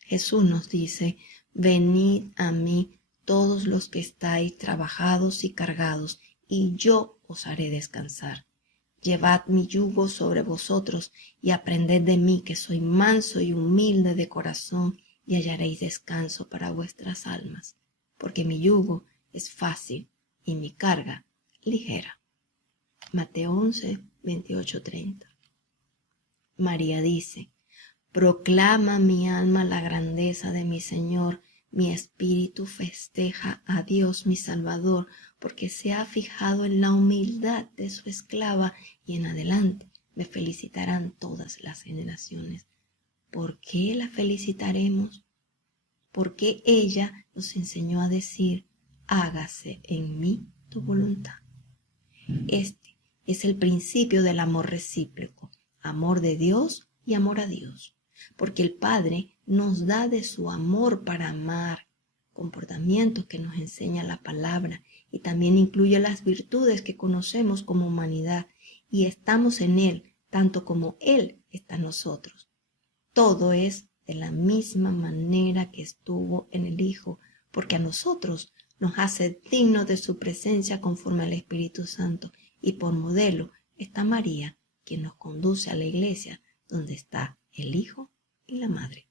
Jesús nos dice: venid a mí todos los que estáis trabajados y cargados, y yo os haré descansar. Llevad mi yugo sobre vosotros y aprended de mí, que soy manso y humilde de corazón, y hallaréis descanso para vuestras almas, porque mi yugo es fácil y mi carga ligera. Mateo 11, 28, 30. María dice: proclama mi alma la grandeza de mi Señor, mi espíritu festeja a Dios mi Salvador, porque se ha fijado en la humildad de su esclava, y en adelante me felicitarán todas las generaciones. ¿Por qué la felicitaremos? Porque ella nos enseñó a decir: hágase en mí tu voluntad. Este es el principio del amor recíproco, amor de Dios y amor a Dios, porque el Padre nos da de su amor para amar, comportamientos que nos enseña la palabra, y también incluye las virtudes que conocemos como humanidad, y estamos en Él, tanto como Él está en nosotros. Todo es de la misma manera que estuvo en el Hijo, porque a nosotros nos hace dignos de su presencia conforme al Espíritu Santo, y por modelo está María, quien nos conduce a la iglesia, donde está el Hijo y la Madre.